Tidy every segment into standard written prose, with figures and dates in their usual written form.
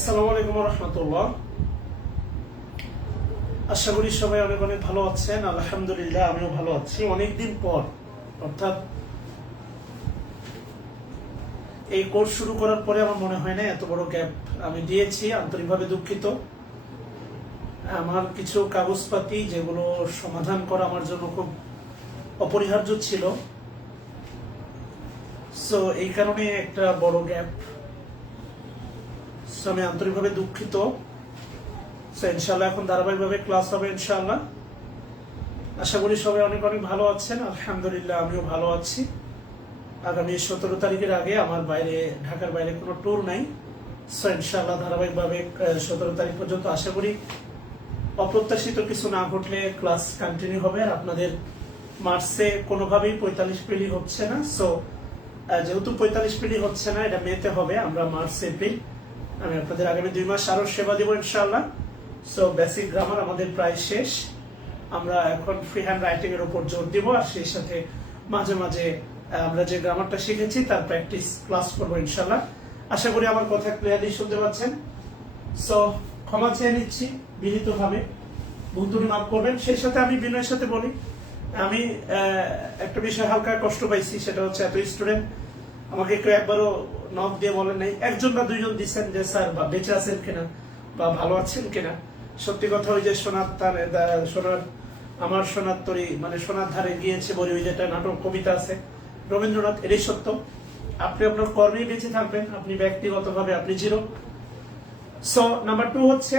আসসালামু আলাইকুম রহমতুল্লাহ। আশা করি সবাই অনেক অনেক ভালো আছেন। আলহামদুলিল্লাহ আমিও ভালো আছি। অনেকদিন পর, অর্থাৎ এই কোর্স শুরু করার পরে আমার মনে হয় না এত বড় গ্যাপ আমি দিয়েছি। আন্তরিকভাবে দুঃখিত। আমার কিছু কাগজপাতি যেগুলো সমাধান করা আমার জন্য খুব অপরিহার্য ছিল, সো এই কারণে একটা বড় গ্যাপ। আমি আন্তরিকভাবে দুঃখিত। ইনশাল্লাহ এখন ধারাবাহিকভাবে ক্লাস হবে ইনশাল্লাহ। আশা করি সবাই অনেক অনেক ভালো আছেন। আলহামদুলিল্লাহ আমিও ভালো আছি। আগামী 17 তারিখের আগে আমার ঢাকার বাইরে কোনো ট্যুর নাই। ইনশাল্লাহ ধারাবাহিকভাবে 17 তারিখ পর্যন্ত আশা করি অপ্রত্যাশিত কিছু না ঘটলে ক্লাস কন্টিনিউ হবে। আর আপনাদের মার্চে কোনোভাবেই 45 পিডি হচ্ছে না। যেহেতু 45 পিডি হচ্ছে না, এটা মেতে হবে। আমরা মার্চ এপ্রিল আমি আপনাদের আগামী 2 মাস আরো সেবা দেবো ইনশাআল্লাহ। বেসিক গ্রামার আমাদের প্রায় শেষ। আমরা এখন ফ্রি হ্যান্ড রাইটিং এর উপর জোর দিব, আর সেই সাথে মাঝে মাঝে আমরা যে গ্রামারটা শিখেছি তার প্র্যাকটিস ক্লাস করবো ইনশাআল্লাহ। আশা করি আমার কথা ক্লিয়ারলি শুনতে পাচ্ছেন। ক্ষমা চেয়ে নিচ্ছি বিনীতভাবে, ভুল ত্রুটি মাফ করবেন। সেই সাথে আমি বিনয়ের সাথে বলি, আমি একটা বিষয় হালকা কষ্ট পাইছি। সেটা হচ্ছে এত স্টুডেন্ট আমাকে কেউ একবারও নক দিয়ে বলেন নাই। একজন বা দুইজন দিচ্ছেন যে স্যার বা বেঁচে আছেন কিনা বা ভালো আছেন কিনা। সত্যি কথা, ওই যে আমার সোনার তরী মানে সোনার ধারে গিয়েছে বলে ওই যেটা নাটক কবিতা আছে রবীন্দ্রনাথ, এটাই সত্য। আপনি আপনার কর্মেই বেঁচে থাকবেন, আপনি ব্যক্তিগতভাবে আপনি জিরো। নাম্বার 2 হচ্ছে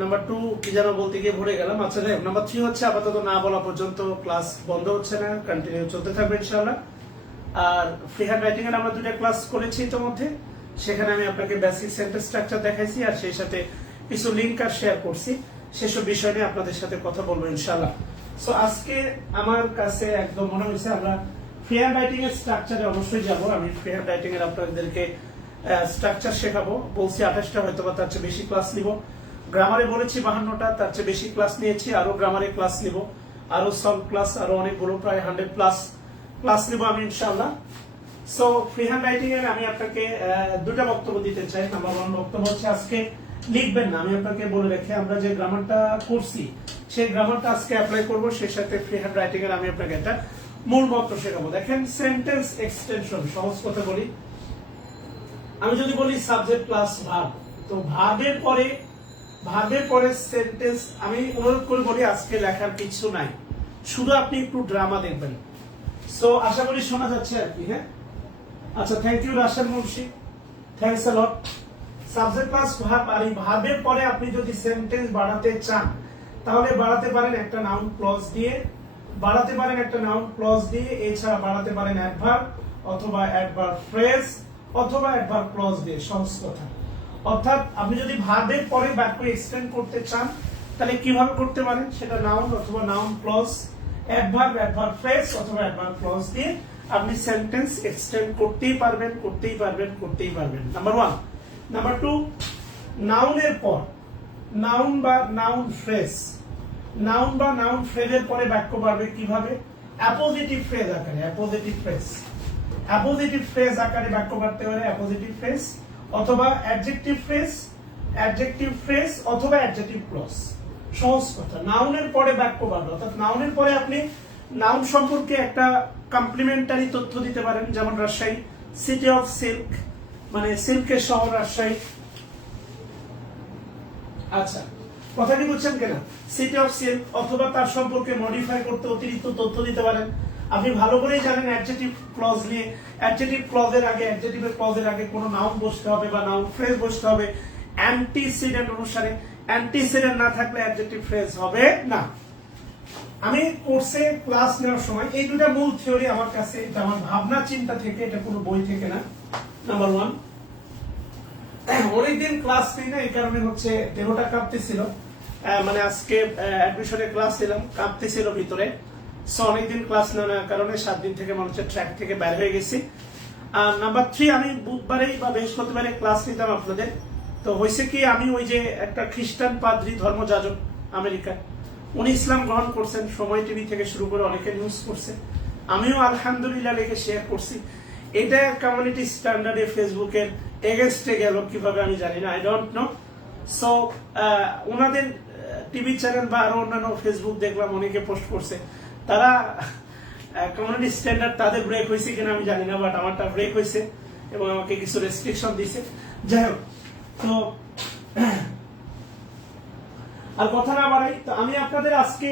নাম্বার 2 কি যেন বলতে গিয়ে ভুলে গেলাম। আচ্ছা যাই, নাম্বার 3 হচ্ছে আপাতত না বলা পর্যন্ত ক্লাস বন্ধ হচ্ছে না, কন্টিনিউ চলতে থাকবে ইনশাআল্লাহ। আর ফ্রি হ্যান্ড রাইটিং এর আমরা 2টা ক্লাস করেছি ইতিমধ্যে। সেখানে আমি আপনাকে বেসিক সেন্টেন্স স্ট্রাকচার দেখাইছি, আর সেই সাথে কিছু লিঙ্ক আর শেয়ার করছি। সেসব বিষয় নিয়ে আপনাদের সাথে কথা বলবো ইনশাআল্লাহ। আজকে আমার কাছে একদম মনে হয়েছে আমরা ফ্রি হ্যান্ড রাইটিং এর স্ট্রাকচারে অবশ্যই যাব। আমি ফ্রি হ্যান্ড রাইটিং এর আপনাদেরকে স্ট্রাকচার শেখাবো। বলছি 28টা, হয়তো বা তার চেয়ে বেশি ক্লাস নিব। গ্রামারে বলেছি 52টা, তার চেয়ে বেশি ক্লাস নিয়েছি। আরো গ্রামারে ক্লাস নিব, আরো সলভ ক্লাস, আরো অনেকগুলো, প্রায় 100 প্লাস ক্লাস নিব আমি ইনশাআল্লাহ। ফ্রি হ্যান্ড রাইটিং এর আমি আপনাকে 2টা বক্তব্য দিতে চাই। নাম্বার 1 বক্তব্য হচ্ছে আজকে লিখবেন না। আমি আপনাকে বলে রেখে আমরা যে গ্রামারটা করছি সেই গ্রামারটা আজকে অ্যাপ্লাই করব। সেই সাথে ফ্রি হ্যান্ড রাইটিং এর আমি আপনাকে একটা মূল মন্ত্র শেখাবো। দেখেন, সেন্টেন্স এক্সটেনশন, সহজ কথা বলি। আমি যদি বলি সাবজেক্ট প্লাস ভার্ব, তো ভার্বের পরে সেন্টেন্স, আমি অনুরোধ করে বলি আজকে লেখার কিছু নাই, শুধু আপনি একটু ড্রামা দেখবেন। আশা করি শোনা যাচ্ছে আর কি। হ্যাঁ, আচ্ছা, thank you Rashed Munshi, thanks a lot. Subject plus verb, আর এই ভার্বের পরে আপনি যদি সেন্টেন্স বাড়াতে চান তাহলে বাড়াতে পারেন একটা নাউন ক্লজ দিয়ে, এছাড়া বাড়াতে পারেন অ্যাডভার্ব অথবা অ্যাডভার্ব ফ্রেজ অথবা অ্যাডভার্ব ক্লজ দিয়ে। সহজ কথা, অর্থাৎ আপনি যদি ভার্বের পরে বাক্য এক্সটেন্ড করতে চান তাহলে কিভাবে করতে পারেন, সেটা নাউন অথবা নাউন ক্লজ, অ্যাডভার্ব ফ্রেজ অথবা অ্যাডভার্ব ক্লজ দিয়ে আপনি সেন্টেন্স এক্সটেন্ড করতেই পারবেন। নাম্বার 1। নাম্বার 2, নাউনের পর নাউন বা নাউন ফ্রেজের পরে বাক্য বাড়বে কিভাবে? অ্যাপোজিটিভ ফ্রেজ আকারে বাক্য বাড়তে পারে। অ্যাপোজিটিভ ফ্রেজ অথবা অ্যাডজেক্টিভ ফ্রেজ অথবা অ্যাডজেক্টিভ ক্লজ। সহজ কথা, নাউনের পরে বাক্য বাড়বে, অর্থাৎ নাউনের পরে আপনি নাউন সম্পর্কে একটা কমপ্লিমেন্টারি তথ্য দিতে পারেন। যেমন রাজশাহী, সিটি অফ সিল্ক, মানে সিল্কের শহর রাজশাহী। আচ্ছা, কথা কি বুঝছেন কিনা? সিটি অফ সিল্ক, অথবা তার সম্পর্কে মডিফাই করতে অতিরিক্ত তথ্য দিতে পারেন। আপনি ভালো করেই জানেন অ্যাডজেক্টিভ ক্লজ নিয়ে, অ্যাডজেক্টিভ ক্লজের আগে কোনো নাউন বসতে হবে বা নাউন ফ্রেজ বসতে হবে অ্যান্টিসিডেন্ট অনুসারে। অ্যান্টিসিডেন্ট না থাকলে অ্যাডজেক্টিভ ফ্রেজ হবে না। আমি কোর্সে ক্লাস নেওয়ার সময় এই 2টা মূল থিওরি আমার কাছে, এটা আমার ভাবনা চিন্তা থেকে, এটা কোনো বই থেকে না। নাম্বার 1, অনেকদিন ক্লাস নেই না, এই কারণে হচ্ছে দেহটা কাঁপতেছিল। মানে আজকে অ্যাডমিশনে ক্লাস নিলাম, কাঁপতেছিল ভিতরে। অনেকদিন ক্লাস নেওয়ার কারণে 7 দিন থেকে মনে হচ্ছে ট্র্যাক থেকে বের হয়ে গেছি। আর নাম্বার 3, আমি বুধবারেই বা বৃহস্পতিবারে ক্লাস নিতাম আপনাদের। তো হয়েছে কি, আমি ওই যে একটা খ্রিস্টান পাদ্রী ধর্মযাজক আমেরিকা, উনি ইসলাম গ্রহণ করছেন। সময় টিভি থেকে শুরু করে অনেকে নিউজ করছে, আমিও আলহামদুলিল্লাহ লিখে শেয়ার করছি। এটা কমিউনিটি স্ট্যান্ডার্ডে ফেসবুকের এগেনস্টে গেল কিভাবে আমি জানি না, আই ডোন্ট নো। সো ওনাদের টিভি চ্যানেল বা আরো অন্যান্য ফেসবুক দেখলাম অনেকে পোস্ট করছে, তারা কমিউনিটি স্ট্যান্ডার্ড তাদের ব্রেক হয়েছে কিনা আমি জানি না, বাট আমারটা ব্রেক হয়েছে এবং আমাকে কিছু রেস্ট্রিকশন দিছে। যাই হোক, তো আর কথা না বাড়াই, তো আমি আপনাদের আজকে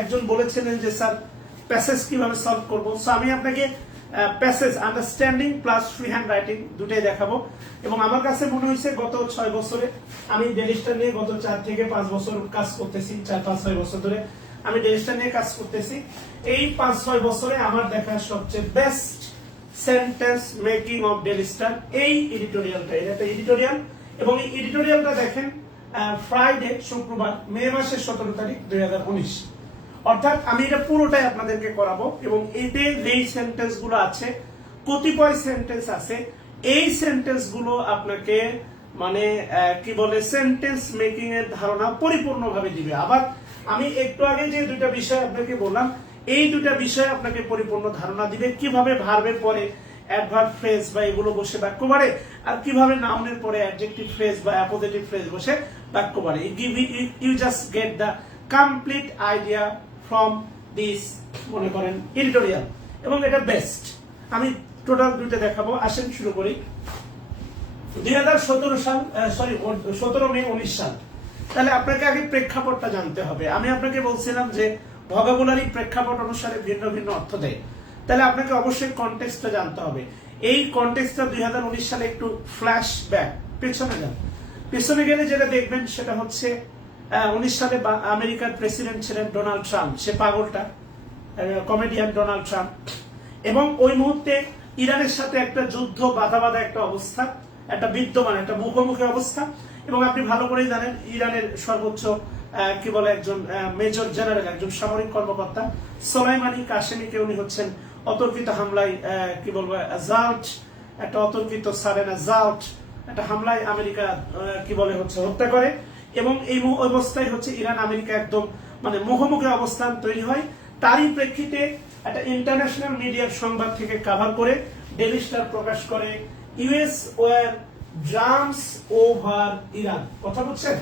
একজন বলেছিলেন যে স্যার প্যাসেজ কিভাবে সলভ করব, সো আমি আপনাকে passage understanding plus free hand writing দুটাই দেখাবো। এবং আমার কাছে মনে হয়েছে গত 6 বছরে আমি ডেলিস্টার নিয়ে গত 4 থেকে 5 বছর কাজ করতেছি, 4-5-6 বছর ধরে আমি ডেলিস্টার নিয়ে কাজ করতেছি। এই 5-6 বছরে আমার দেখা সবচেয়ে best sentence making of Daily Star এই এডিটোরিয়ালটা, এটা একটা এডিটোরিয়াল। এবং এই এডিটোরিয়ালটা দেখেন ফ্রাইডে, শুক্রবার, মে মাসের 17 তারিখ 2019। অর্থাৎ আমি এটা পুরোটাই আপনাদেরকে করাবো এবং এতে যেই সেন্টেন্স গুলো আছে, কতিপয় সেন্টেন্স আছে, এই সেন্টেন্স গুলো আপনাকে মানে কি বলে সেন্টেন্স মেকিং এর ধারণা পরিপূর্ণভাবে দিবে। আবার আমি একটু আগে যে দুইটা বিষয় আপনাকে বললাম, এই দুইটা বিষয় আপনাকে পরিপূর্ণ ধারণা দিবে, কিভাবে ভার্বের পরে অ্যাডভার্ব ফ্রেজ বা এগুলো বসে বাক্য বাড়ে, আর কিভাবে নাউনের পরে অ্যাডজেক্টিভ ফ্রেজ বা অ্যাপোজিটিভ ফ্রেজ বসে বাক্য বাড়ে। You just get the complete idea from this, মনে করেন এডিটোরিয়াল, এবং এটা বেস্ট। আমি টোটাল দুইটা দেখাবো, আসেন শুরু করি। 2017 সাল, সরি 17 মে 19 সাল। তাহলে আপনাকে আগে প্রেক্ষাপটটা জানতে হবে। আমি আপনাকে বলছিলাম যে ভোকাবুলারি প্রেক্ষাপট অনুসারে ভিন্ন ভিন্ন অর্থ দেয়, তাহলে আপনাকে অবশ্যই কনটেক্সটটা জানতে হবে। এই কনটেক্সটটা 2019 সালে একটু ফ্ল্যাশ ব্যাক, পেছনে যান। পেছনে গেলে যেটা দেখবেন সেটা হচ্ছে 19 সালে আমেরিকার প্রেসিডেন্ট ছিলেন ডোনাল্ড ট্রাম্প, সে পাগলটা কমেডিয়ান ডোনাল্ড ট্রাম্প। এবং ওই মুহূর্তে ইরানের সাথে একটা যুদ্ধ বাধা একটা অবস্থা, একটা বিদ্যমান একটা মুখোমুখি অবস্থা। এবং আপনি ভালো করেই জানেন ইরানের সর্বোচ্চ কি বলে একজন মেজর জেনারেল, একজন সামরিক কর্মকর্তা সোলাইমানি কাশেমিকে উনি হচ্ছেন অতর্কিত হামলায় কি বলবো জাল্ট, একটা অতর্কিত সারেনা জাল্ট একটা হামলায় আমেরিকা কি বলে হচ্ছে হত্যা করে। এবং এই অবস্থায় হচ্ছে ইরান আমেরিকা একদম মানে মুখোমুখি অবস্থান তৈরি হয়। তারই প্রেক্ষিতে একটা ইন্টারন্যাশনাল মিডিয়ার সংবাদ থেকে কভার করে ডেইলি স্টার প্রকাশ করে US war drums over Iran. কথা বলছেন?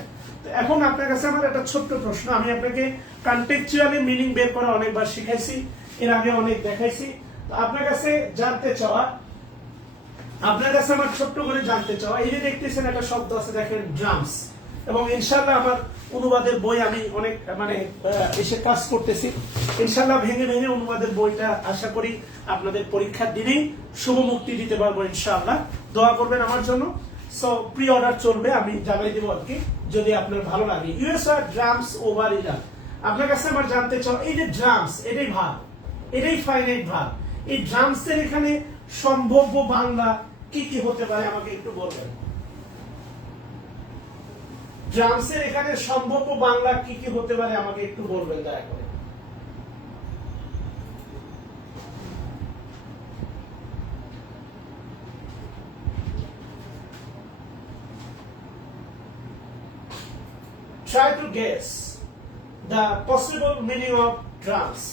এখন আপনার কাছে আমার একটা ছোট্ট প্রশ্ন, আমি আপনাকে কন্টেক্সচুয়ালি মিনিং বের করা অনেকবার শিখাইছি, এর আগে অনেক দেখাইছি। তো আপনার কাছে জানতে চাওয়া, আপনার কাছে আমার ছোট্ট করে জানতে চাওয়া, এই যে দেখতেছেন একটা শব্দ আছে দেখেন ড্রামস, এবং ইনশাআল্লাহ আমার অনুবাদের বই আমি অনেক মানে এসে কাজ করতেছি, ইনশাআল্লাহ ভেঙে ভেঙে অনুবাদের বইটা আশা করি আপনাদের পরীক্ষার দিনেই শুভ মুক্তি দিতে পারবো ইনশাআল্লাহ। দোয়া করবেন আমার জন্য। সো প্রি অর্ডার চলবে, আমি জানাই দেবো আর কি যদি আপনার ভালো লাগে। ইউএস আর ড্রামস ওভার ইরান। আপনার কাছে আমার জানতে চাও, এই যে ড্রামস, এটাই ভাব, এটাই ফাইনাইট ভাব, এই ড্রামস এর এখানে সম্ভাব্য বাংলা কি কি হতে পারে আমাকে একটু বলবেন। ড্রামসের এখানে সম্ভাব্য বাংলা কি কি হতে পারে আমাকে একটু বলবেন দয়া করে। Try to guess the possible meaning of drums.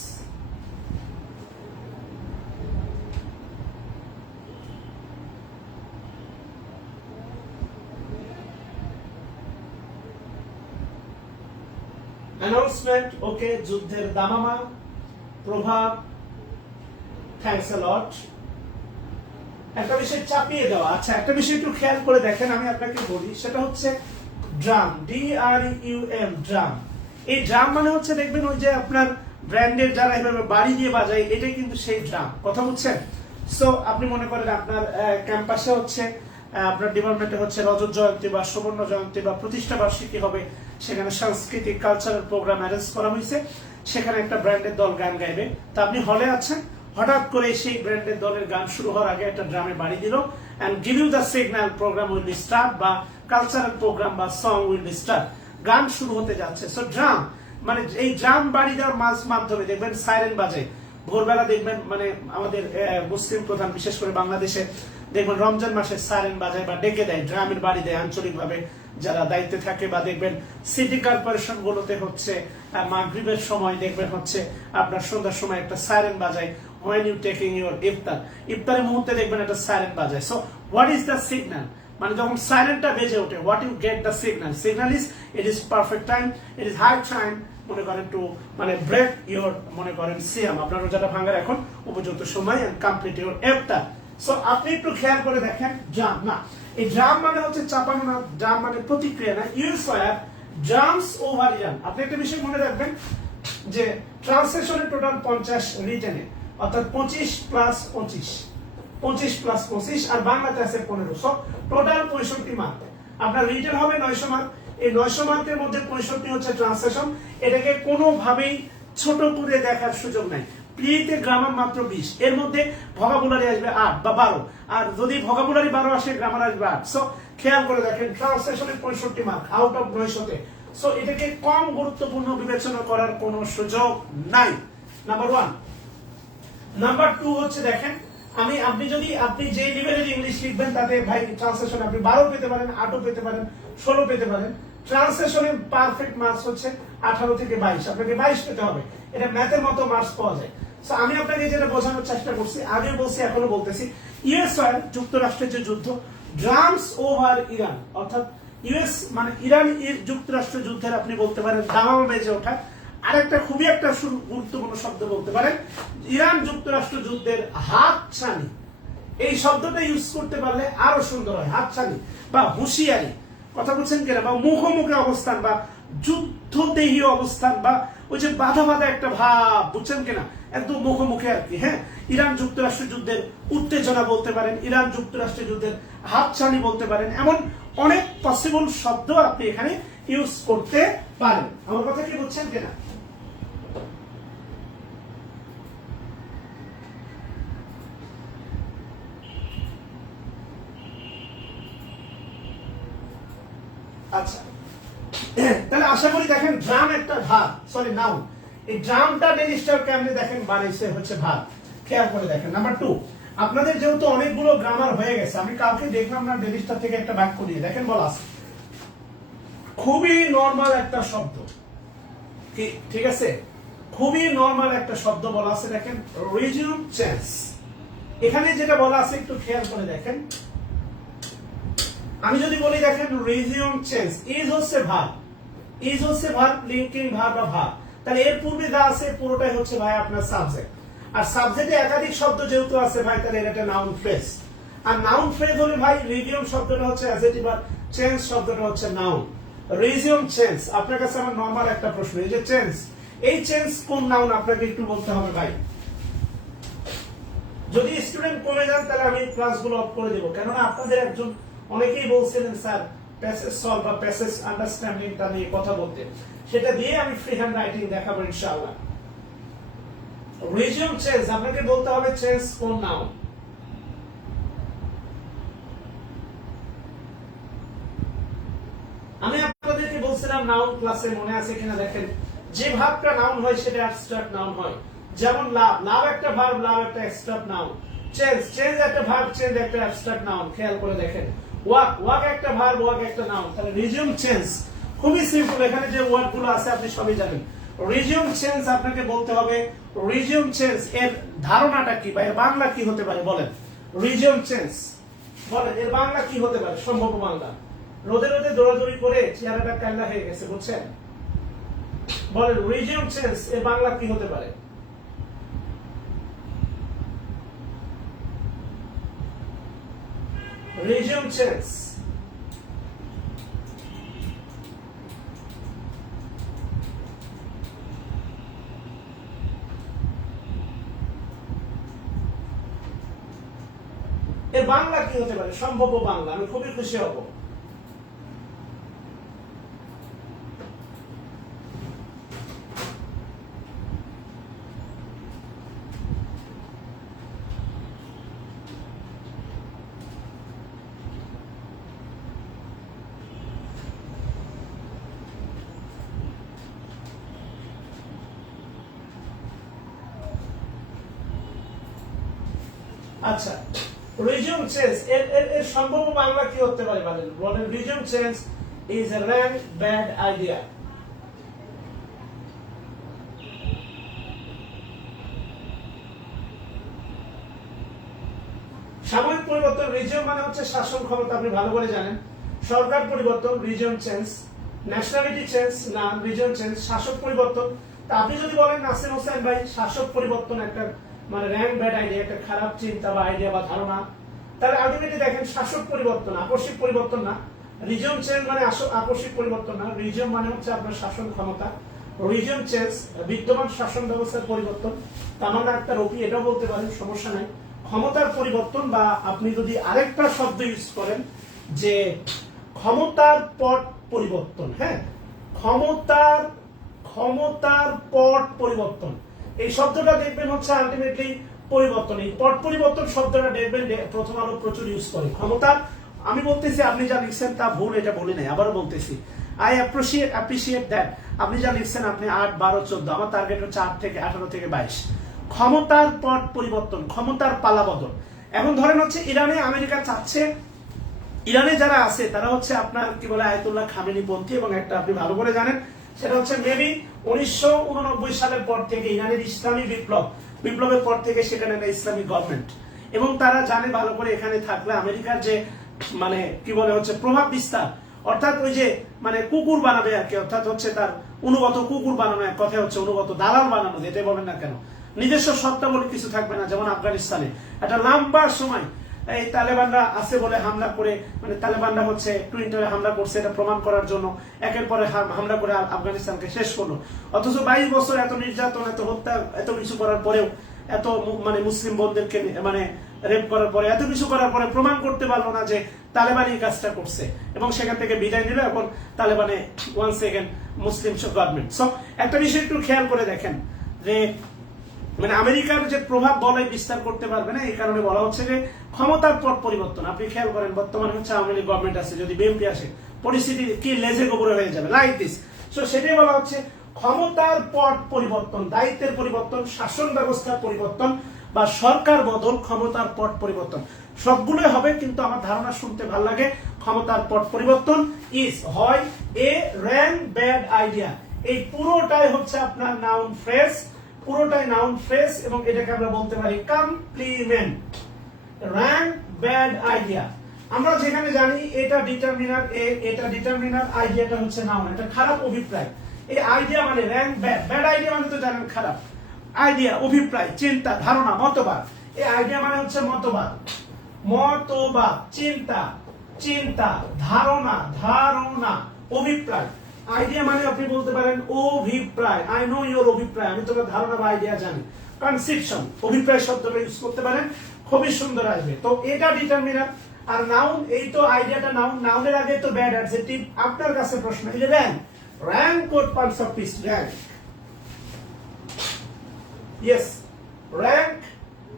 Announcement, okay, যুদ্ধের দামামা, প্রভাব, থ্যাঙ্কস আ লট, একটা বিষয় চাপিয়ে দেওয়া। আচ্ছা, একটা বিষয় একটু খেয়াল করে দেখেন, আমি আপনাকে বলি, সেটা হচ্ছে ড্রাম, DRUM, ড্রাম। এই ড্রাম মানে হচ্ছে দেখবেন ওই যে আপনার ব্র্যান্ডের যারা এভাবে বাড়ি দিয়ে বাজায়, এটাই কিন্তু সেই ড্রাম। কথা বুঝছেন? সো আপনি মনে করেন আপনার ক্যাম্পাসে হচ্ছে আপনার ডিপার্টমেন্টে হচ্ছে রজত জয়ন্তী বা সুবর্ণ জয়ন্তী বা প্রতিষ্ঠা বার্ষিকী হবে, সেখানে সাংস্কৃতিক কালচারাল প্রোগ্রাম অ্যারেঞ্জ করা হয়েছে, সেখানে একটা ব্র্যান্ডের দল গান গাইবে। তা আপনি হলে আছেন, হঠাৎ করে সেই ব্র্যান্ডের দলের গান শুরু হওয়ার আগে একটা ড্রামে বাড়ি দিল, and give you the signal program will start, বা কালচারাল প্রোগ্রাম বা সং উইল স্টার্ট, গান শুরু হতে যাচ্ছে। সো ড্রাম মানে এই ড্রাম বাড়ি দেওয়ার মাধ্যমে দেখবেন সাইরেন বাজে ভোরবেলা, দেখবেন মানে আমাদের মুসলিম প্রধান বিশেষ করে বাংলাদেশে দেখবেন রমজান মাসে সাইরেন বাজায় বা ডেকে দেয়, ড্রামের বাড়ি দেয় আঞ্চলিকভাবে যারা দায়িত্বে থাকে, বা দেখবেন সিটি কর্পোরেশন গুলোতে হচ্ছে মাগরিবের সময় দেখবেন হচ্ছে আপনার সন্ধ্যার সময় একটা সাইরেন বাজায়, when you taking your ইফতার, ইফতারের মুহূর্তে দেখবেন একটা সাইরেন বাজায়। So what is the signal, মানে যখন সাইলেন্টটা বেজে ওঠে, what you get the signal, signal is it is perfect time, it is high time মনে করেন টু মানে ব্রেক ইউর মনে করেন সিয়াম, আপনার রোজাটা ভাঙার এখন উপযুক্ত সময় এন্ড কমপ্লিট ইউর ইফতার। সো আপনি একটু খেয়াল করে দেখেন, জাম না, এই জাম মানে হচ্ছে চাপানো না, জাম মানে প্রতিক্রিয়া না, use fire jumps over Iran. আপনি একটা বিষয় মনে রাখবেন যে ট্রান্সলেশনে টোটাল 50, রিটেনে অর্থাৎ 25 প্লাস 25, 25 প্লাস 25 আর বাংলাতে আছে 15, সো টোটাল 65 মার্ক। আপনার রিটেন হবে 900 মার্ক, এই 900 মার্কের মধ্যে 65 হচ্ছে ট্রান্সলেশন। এটাকে কোনোভাবেই ছোট করে দেখার সুযোগ নাই। প্রিতে গ্রামার মাত্র 20, এর মধ্যে ভোকাবুলারি আসবে 8 বা 12, আর যদি ভোকাবুলারি 12 আসে গ্রামার আসবে 8। সো খেয়াল করে দেখেন ট্রান্সলেশনে 65 মার্ক আউট অফ 900-তে। সো এটাকে কম গুরুত্বপূর্ণ বিবেচনা করার কোনো সুযোগ নাই, নাম্বার 1। নাম্বার 2 হচ্ছে দেখেন, আপনি যদি আপনি যে লেভেলের ইংলিশ লিখবেন তাতে ভাই ট্রান্সলেশন আপনি 12 পেতে পারেন, 8 পেতে পারেন, 16 পেতে পারেন। ট্রান্সলেশনে পারফেক্ট মার্কস হচ্ছে 18 থেকে 22, আপনাকে 22 পেতে হবে, এটা ম্যাথের মতো মার্কস পাওয়া যায়। সো আমি আপনাকে যেটা বোঝানোর চেষ্টা করছি, আগে বলছি এখনো বলতেছি, ইউএস যুক্তরাষ্ট্রের যে যুদ্ধ, ড্রামস ওভার ইরান, অর্থাৎ ইউএস মানে ইরান যুক্তরাষ্ট্র যুদ্ধের আপনি বলতে পারেন দামামা বেজে ওঠা। আরেকটা খুবই একটা গুরুত্বপূর্ণ শব্দ বলতে পারেন, ইরান যুক্তরাষ্ট্র যুদ্ধের হাতছানি, এই শব্দটা ইউজ করতে পারলে আরো সুন্দর হয়। হাতছানি বা হুঁশিয়ারি, কথা বলছেন কিনা, বা মুখোমুখি অবস্থান বা যুদ্ধদেহী অবস্থান, বা ওই যে বাধা বাধা একটা ভাব, বুঝছেন কিনা, একদম মুখোমুখি আর কি। হ্যাঁ, ইরান যুক্তরাষ্ট্র যুদ্ধের উত্তেজনা বলতে পারেন, ইরান যুক্তরাষ্ট্র যুদ্ধের হাতছানি বলতে পারেন, এমন অনেক পসিবল শব্দ আপনি এখানে ইউজ করতে পারেন। আমার কথা কি বুঝছেন কিনা? আচ্ছা, তাহলে আশা করি দেখেন ড্রাম একটা ভাব, সরি নাউন, এই ড্রামটা ডেলিস্টার কেমনে দেখেন বানাইছে হচ্ছে ভাব, খেয়াল করে দেখেন। নাম্বার 2, আপনাদের যেহেতু অনেকগুলো গ্রামার হয়ে গেছে, আমি কালকে দেখলাম না ডেলিস্টার থেকে একটা বাক্য নিয়ে দেখেন, বলা আছে খুবই নরমাল একটা শব্দ, ঠিক আছে, খুবই নরমাল একটা শব্দ বলা আছে, দেখেন রিজিউম চেঞ্জ। এখানে যেটা বলা আছে একটু খেয়াল করে দেখেন, আমি যদি বলি দেখেন রিজিউম চেঞ্জ, ইজ হচ্ছে ভার্ব, ইজ হচ্ছে ভার্ব, লিঙ্কিং ভার্ব বা ভার্ব, তাহলে এর পূর্বে যা আছে পুরোটাই হচ্ছে ভাই আপনার সাবজেক্ট, আর সাবজেক্টে একাধিক শব্দ যেহেতু আছে ভাই, তাহলে এটা নাউন ফ্রেজ, আর নাউন ফ্রেজ হলে ভাই রিজিউম শব্দটা হচ্ছে অ্যাডজেক্টিভ আর চেঞ্জ শব্দটা হচ্ছে নাউন। রিজিউম চেঞ্জ, আপনার কাছে আমার নরমাল একটা প্রশ্ন, এই যে চেঞ্জ, এই চেঞ্জ কোন নাউন আপনাকে একটু বলতে হবে ভাই। যদি স্টুডেন্ট কমে যান তাহলে আমি ক্লাসগুলো অফ করে দেবো, কেননা আপনাদের একজন অনেকেই বলছিলেন স্যার প্যাসেজ সলভ বা প্যাসেজ আন্ডারস্ট্যান্ডিংটা নিয়ে কথা বলতে, সেটা দিয়ে আমি ফ্রি হ্যান্ড রাইটিং দেখাবো ইনশাআল্লাহ। রিজিউম চেঞ্জ, আপনাকে বলতে হবে চেঞ্জ কোন নাউন। আমি আপনাদেরকে বলছিলাম নাউন ক্লাসে, মনে আছে কিনা দেখেন, যে ভার্বটা নাউন হয় সেটা অ্যাবস্ট্রাক্ট নাউন হয়, যেমন লাভ, লাভ একটা ভার্ব, লাভ একটা অ্যাবস্ট্রাক্ট নাউন। চেঞ্জ, চেঞ্জ একটা ভার্ব, চেঞ্জ একটা অ্যাবস্ট্রাক্ট নাউন, খেয়াল করে দেখেন। ওয়াক, ওয়াক একটা ভার্ব, ওয়াক একটা নাউন, তাহলে রিজিউম চেঞ্জ খুবই সিম্পল, এখানে যে ওয়ার্ড গুলো আছে আপনি সবই জানেন। রিজিউম চেঞ্জ আপনাকে বলতে হবে, রিজিউম চেঞ্জ এর ধারণাটা কি বা এর বাংলা কি হতে পারে বলেন। রিজিউম চেঞ্জ বলেন এর বাংলা কি হতে পারে, সম্ভব বাংলা। রোদে রোদে দৌড়াদৌড়ি করে চেহারাটা কান্না হয়ে গেছে, বুঝছেন, বলেন রিজিউম চেঞ্জ এর বাংলা কি হতে পারে। Resume tense, এর বাংলা কি হতে পারে, সম্ভাব্য বাংলা, আমি খুবই খুশি হব। আচ্ছা, রিজিউম চেঞ্জ এর সম্ভাব্য বাংলা কি হতে পারে বলেন, বলেন resume change is a rang bad idea. সাময়িক পরিবর্তন, রিজিয়ন মানে হচ্ছে শাসন ক্ষমতা, আপনি ভালো করে জানেন। সরকার পরিবর্তন, রিজিয়ন চেঞ্জ। ন্যাশনালিটি চেঞ্জ, না রিজিয়ন চেঞ্জ। শাসক পরিবর্তন, তা আপনি যদি বলেন নাসিম হোসেন ভাই শাসক পরিবর্তন একটা মানে র্যাঙ্ক ব্যাড আইডিয়া, একটা খারাপ চিন্তা বা আইডিয়া বা ধারণা, তাহলে আলটিমেটলি দেখেন শাসক পরিবর্তন, আকস্মিক পরিবর্তন না। রিজিয়ন চেঞ্জ মানে আকস্মিক পরিবর্তন না। রিজিয়ন মানে হচ্ছে আপনার শাসন ক্ষমতা। রিজিয়ন চেঞ্জ বিদ্যমান শাসন ব্যবস্থার পরিবর্তন। তামান্না আক্তার ওপি এটাও বলতে পারেন, সমস্যা নাই। ক্ষমতার পরিবর্তন, বা আপনি যদি আরেকটা শব্দ ইউজ করেন যে ক্ষমতার পট পরিবর্তন, হ্যাঁ ক্ষমতার পট পরিবর্তন, এই শব্দটা দেখবেন হচ্ছে আলটিমেটলি পরিবর্তন। এই পট পরিবর্তন শব্দটা দেখবেন প্রথম আলো প্রচুর ইউজ করে। ক্ষমতার, আমি বলতেছি আপনি যা লিখছেন তা ভুল, এটা বলি নাই, আবারও বলতেছি। আই অ্যাপ্রিসিয়েট দ্যাট আপনি যা লিখছেন, আপনি 8, 12, 14, আমার টার্গেট হচ্ছে 8 থেকে 18 থেকে 22। ক্ষমতার পট পরিবর্তন, ক্ষমতার পালাবদল। এখন ধরেন হচ্ছে ইরানে আমেরিকা চাচ্ছে, ইরানে যারা আছে তারা হচ্ছে আপনার কি বলে আয়াতুল্লাহ খামেনি পন্থী, এবং একটা আপনি ভালো করে জানেন সেটা হচ্ছে মেবি 1989 সালের পর থেকে ইরানের ইসলামী বিপ্লবের পর থেকে সেখানে একটা ইসলামিক গভর্নমেন্ট, এবং তারা জানে ভালো করে এখানে থাকলে আমেরিকার যে মানে কি বলে হচ্ছে প্রভাব বিস্তার, অর্থাৎ ওই যে মানে কুকুর বানাবে আর কি, অর্থাৎ হচ্ছে তার অনুগত কুকুর বানানো, এক কথা হচ্ছে অনুগত দালাল বানানো, যেটাই বলেন না কেন, নিজস্ব সত্তা বলে কিছু থাকবে না। যেমন আফগানিস্তানে একটা লম্বা সময় এই তালেবানরা আছে বলে হামলা করে, মানে তালেবানরা হচ্ছে টুইটারে হামলা করছে এটা প্রমাণ করার জন্য একের পরে হামলা করে আফগানিস্তানকে শেষ করলো। অথচ 22 বছর এত নির্যাতন, এত হত্যা, এত কিছু করার পরেও, এত মানে মুসলিম বোনদেরকে মানে রেপ করার পরে, এত কিছু করার পরে প্রমাণ করতে পারলো না যে তালেবান এই কাজটা করছে, এবং সেখান থেকে বিদায় নিল। এখন তালেবানে ওয়ান্স এগেন মুসলিম গভর্নমেন্ট। সো একটা বিষয় একটু খেয়াল করে দেখেন যে মানে আমেরিকার যে প্রভাব বলে বিস্তার করতে পারবে না, এই কারণে বলা হচ্ছে যে ক্ষমতার পট পরিবর্তন। আপনি খেয়াল করেন বর্তমানে হচ্ছে আওয়ামী লীগ গভর্নমেন্ট আছে, যদি বিএনপি আসে পরিস্থিতি কি লেজে গোবরে হয়ে যাবে, লাইক দিস। সো সেটাই বলা হচ্ছে ক্ষমতার পট পরিবর্তন, দায়িত্বের পরিবর্তন, শাসন ব্যবস্থার পরিবর্তন বা সরকার বদল, ক্ষমতার পট পরিবর্তন সবগুলোই হবে। কিন্তু আমার ধারণা শুনতে ভালো লাগে, ক্ষমতার পট পরিবর্তন ইজ হয় এ র্যাঙ্ক ব্যাড আইডিয়া। এই পুরোটাই হচ্ছে আপনার নাউন ফ্রেজ, পুরোটাই নাউন ফ্রেজ, এবং এটাকে আমরা বলতে পারি কমপ্লিমেন্ট। র্যাঙ্ক ব্যাড আইডিয়া, আমরা যেখানে জানি এটা ডিটারমিনার এ, এটা ডিটারমিনার, আইডিয়াটা হচ্ছে নাউন, এটা খারাপ অভিপ্রায়। এই আইডিয়া মানে র্যাঙ্ক ব্যাড, ব্যাড আইডিয়া মানে তো জানেন খারাপ, আইডিয়া অভিপ্রায়, চিন্তা, ধারণা, মতবাদ। এই আইডিয়া মানে হচ্ছে মতবাদ, চিন্তা, ধারণা, অভিপ্রায়। আইডিয়া মানে আপনি বলতে পারেন অভিপ্রায়, আই নো ইওর অভিপ্রায়, আমি তোমার ধারণা বা আইডিয়া জানি। কনসেপশন, অভিপ্রায় শব্দটা ইউজ করতে পারেন, খুবই সুন্দর আসবে। তো এটা ডিটারমিনার। আর নাউন, এই তো আইডিয়াটা নাউন, নাউনের আগে তো ব্যাড অ্যাডজেক্টিভ। আপনার কাছে প্রশ্ন, এই যে rank code parts of piece, rank, yes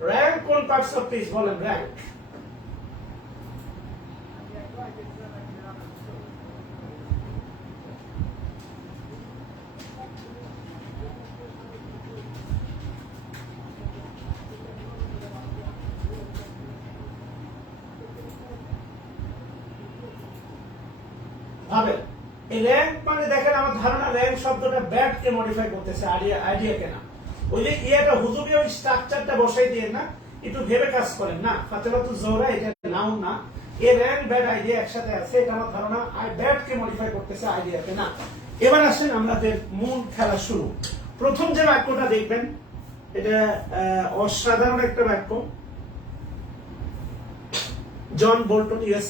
rank কোন পার্টস অফ পিস বলেন, র্যাঙ্ক। ভাবেন এই র্যাঙ্ক মানে দেখেন আমার ধারণা র্যাঙ্ক শব্দটা ব্যাড কে মডিফাই করতেছে, আইডিয়া কে না। ওই যে এটা হুজুবি ওই স্ট্রাকচারটা বসাই দিয়ে না, একটু ভেবে কাজ করেন না। ফাতেমাতুজ জোহরা এটা নাউন না, এই র্যাঙ্ক ব্যাড আইডিয়া একসাথে আছে, এটা আমার ধারণা ব্যাড কে মডিফাই করতেছে, আইডিয়া কে না। এবার আসেন আমাদের মূল খেলা শুরু। প্রথম যে বাক্যটা দেখবেন এটা অসাধারণ একটা বাক্য। জন বোল্টন, ইউএস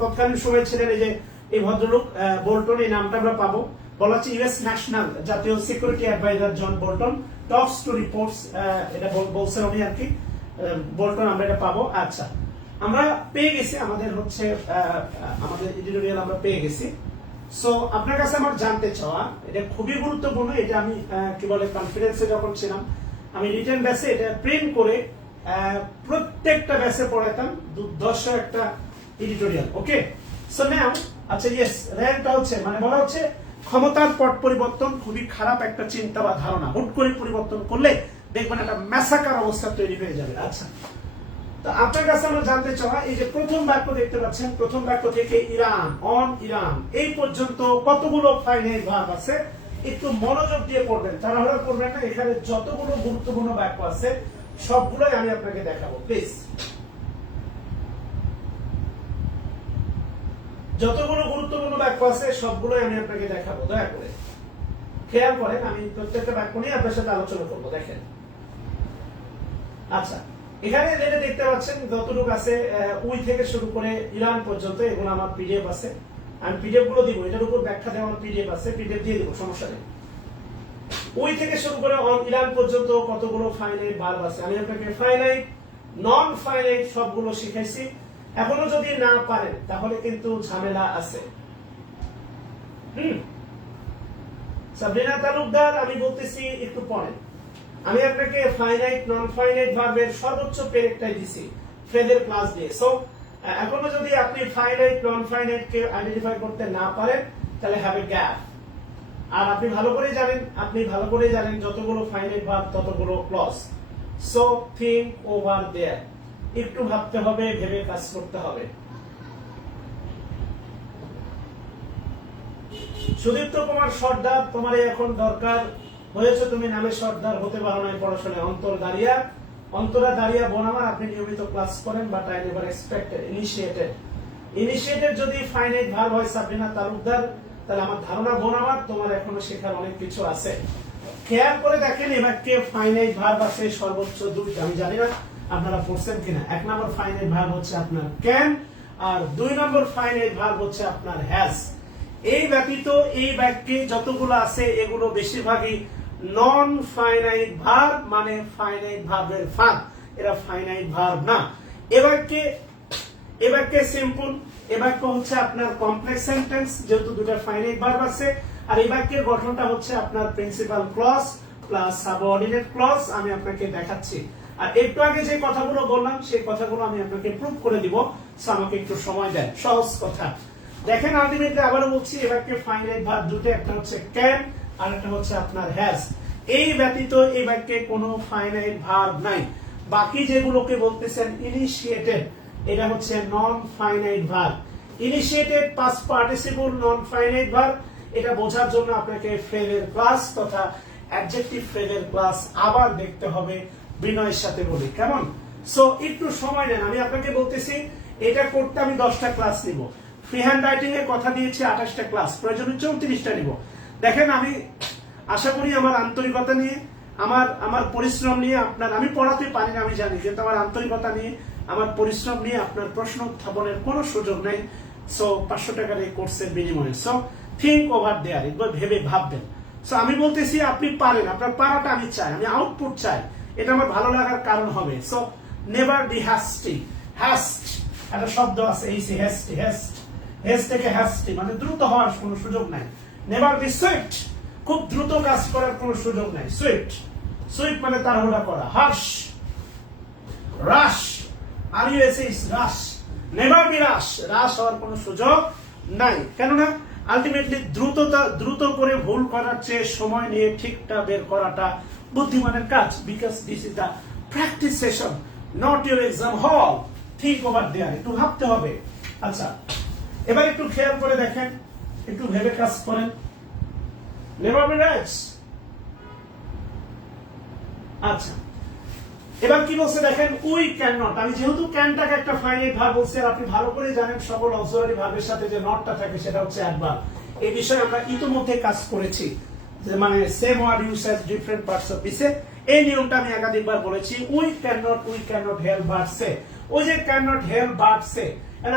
তৎকালীন সময় ছিলেন এই যে এই ভদ্রলোক বোল্টন, এই নামটা আমরা পাবো। বলা হচ্ছে ইউএস ন্যাশনাল জাতীয় security adviser John Bolton talks to reports, এটা বলছেন উনি আর কি, বোল্টন আমরা এটা পাবো। আচ্ছা, আমরা পেয়ে গেছি, আমাদের হচ্ছে আমাদের এডিটোরিয়াল আমরা পেয়ে গেছি। সো আপনার কাছে আমার জানতে চাওয়া, এটা খুবই গুরুত্বপূর্ণ, এটা আমি কি বলে কনফিডেন্সে যখন ছিলাম আমি রিটেন ব্যাচে এটা প্রিন্ট করে প্রত্যেকটা ব্যাচে পড়াতাম, দুর্ধর্ষ একটা এডিটোরিয়াল। ওকে, সো নাও আচ্ছা ইয়েস, র্যাঙ্কটা হচ্ছে মানে বলা হচ্ছে ক্ষমতার পট পরিবর্তন খুবই খারাপ একটা চিন্তা বা ধারণা, হুট করে পরিবর্তন করলে দেখবেন একটা ম্যাসাকার অবস্থা তৈরি হয়ে যাবে। আচ্ছা, তো আপনার কাছে আমরা জানতে চাওয়া, এই যে প্রথম বাক্য দেখতে পাচ্ছেন, প্রথম বাক্য থেকে ইরান, অন ইরান এই পর্যন্ত কতগুলো ফাইনাইট ভার্ব আছে, একটু মনোযোগ দিয়ে পড়বেন, তাড়াহুড়া করবেন না। এখানে যতগুলো গুরুত্বপূর্ণ বাক্য আছে সবগুলোই আমি আপনাকে দেখাবো, প্লিজ। যতগুলো গুরুত্বপূর্ণ বাক্য আছে সবগুলোই আমি আপনাকে দেখাবো, দয়া করে খেয়াল করেন। আমি প্রত্যেকটা বাক্য নিয়ে আপনার সাথে আলোচনা করবো। দেখেন, আচ্ছা, এখানে যেটা দেখতে পাচ্ছেন যতটুকু আছে উই থেকে শুরু করে ইরান পর্যন্ত, এগুলো আমার পিডিএফ আছে। আমি পিডিএফ গুলো দিব, এটার উপর ব্যাখ্যা দেওয়ার পিডিএফ আছে, পিডিএফ দিয়ে দিব, সমস্যা নেই। উই থেকে শুরু করে অন ইরান পর্যন্ত কতগুলো ফাইনাইট ভার্ব আছে, আমি আপনাকে ফাইনাইট, নন ফাইনাইট সবগুলো শিখাইছি। এখনো যদি না পারেন তাহলে কিন্তু ঝামেলা আছে। সাবরিনা তালুকদার, আমি বলতেছি একটু পরে। আমি আপনাকে ফাইনাইট, নন ফাইনাইট ভার্বের সর্বোচ্চ পেরেকটাই দিছি ফ্রেজের ক্লাস দিয়ে। সো এখনো যদি আপনি ফাইনাইট, নন ফাইনাইট কে আইডেন্টিফাই করতে না পারেন তাহলে হ্যাভ এ গ্যাপ। আর আপনি ভালো করে জানেন যতগুলো ফাইনাইট ভার্ব ততগুলো clause. So think over there, একটু ভাবতে হবে, ভেবে কাজ করতে হবে। সুদীপ্ত কুমার সর্দার, তোমার এখন দরকার হয়েছে, তুমি নামে সর্দার হতে পারো না পড়াশোনায়। অন্তরা দাঁড়িয়া বোনামা, আপনি নিয়মিত ক্লাস করেন, but I never expected initiated যদি ফাইনাইট ভার্ব হয় সাবরিনা তালুকদার, তাহলে আমার ধারণা বোনামার তোমার এখনো শেখার অনেক কিছু আছে। খেয়াল করে দেখেন এবার কে ফাইনাইট ভার্ব আছে সর্বোচ্চ দুইটা, আমি জানি না আপনারা পড়ছেন কিনা। 1 নম্বর ফাইনাইট ভার্ব হচ্ছে আপনার ক্যান, আর 2 নম্বর ফাইনাইট ভার্ব হচ্ছে আপনার হ্যাজ। এই ব্যতীত এই বাক্যে যতগুলো আছে এগুলো বেশিরভাগই নন ফাইনাইট ভার্ব, মানে ফাইনাইট ভার্বের ফাঁক, এরা ফাইনাইট ভার্ব না। এ বাক্যে সিম্পল, এ বাক্য হচ্ছে আপনার কমপ্লেক্স সেন্টেন্স, যেহেতু দুটো ফাইনাইট ভার্ব আছে। আর এই বাক্যের গঠনটা হচ্ছে আপনার principal clause plus subordinate clause. আমি আপনাকে দেখাচ্ছি। আর একটু আগে যে কথাগুলো বললাম সেই কথাগুলো আমি আপনাকে প্রুভ করে দিব। সো আমাকে একটু সময় দেন, সহজ কথা। দেখেন, আলটিমেটলি আবারও বলছি, এ বাক্যে ফাইনাইট ভার্ব দুটো, একটা হচ্ছে ক্যান আর একটা হচ্ছে আপনার হ্যাজ। এই ব্যতীত এই বাক্যে কোনো ফাইনাইট ভার্ব নাই। বাকি যেগুলোকে বলতেছেন ইনিশিয়েটেড, এটা হচ্ছে নন finite verb. Initiated past participle নন ফাইনাইট ভার্ব। এটা বোঝার জন্য আপনাকে ফ্রেজের ক্লাস তথা অ্যাডজেক্টিভ ফ্রেজের ক্লাস আবার দেখতে হবে, বিনয়ের সাথে বলি, কেমন? সো একটু সময় নেন, আমি আপনাকে বলতেছি এটা করতে আমি 10টা ক্লাস নিব। ফ্রি হ্যান্ড রাইটিং এর কথা দিয়েছি 28টা ক্লাস, প্রয়োজন 34টা নিব। দেখেন, আমি আশা করি আমার আন্তরিকতা নিয়ে, আমার পরিশ্রম নিয়ে আমি পড়াতে পারি না আমি জানি, কিন্তু আমার আন্তরিকতা নিয়ে, আমার পরিশ্রম নিয়ে আপনার প্রশ্ন উত্থাপনের কোনো সুযোগ নেই। সো 500 টাকার এই কোর্সের বিনিময়ে। সো থিঙ্ক ওভার দেয়ার, একবার ভেবে ভাববেন। সো আমি বলতেছি আপনি পারেন, আপনার পারাটা আমি চাই, আমি আউটপুট চাই, এটা আমার ভালো লাগার কারণ হবে। So never be hasty. Haste একটা শব্দ আছে, হেস্ট থেকে হ্যাস্টি মানে দ্রুত হওয়ার কোনো সুযোগ নাই। নেভার বি সুইফট, খুব দ্রুত কাজ করার কোনো সুযোগ নাই। সুইফট মানে তাড়াহুড়া করা। হার্শ, রাশ, রাশ। নেভার বি রাশ হওয়ার কোনো সুযোগ নাই। কেননা আলটিমেটলি দ্রুত করে ভুল করার চেয়ে সময় নিয়ে ঠিকটা বের করাটা বুদ্ধিমানের কাজ। Because this is the practice session, not your exam hall. Think over there, একটু ভাবতে হবে। আচ্ছা, এবার একটু খেয়াল করে দেখেন, একটু ভেবে কাজ করেন। নেভার বি রাশ। আচ্ছা, এবার কি বলছে দেখেন, উই ক্যান নট। আমি যেহেতু ক্যানটাকে একটা ফাইনাইট ভার্ব বলছি, আর আপনি ভালো করে জানেন সকল অক্সিলারি ভার্বের সাথে যে নটটা থাকে সেটা হচ্ছে অ্যাডভার্ব। এই বিষয়ে আমরা ইতিমধ্যে কাজ করেছি, যে মানে same word use as different parts of স্পিচে। এই নিয়মটা আমি একাধিকবার বলেছি। We can not help but say. ওই যে can not help but say,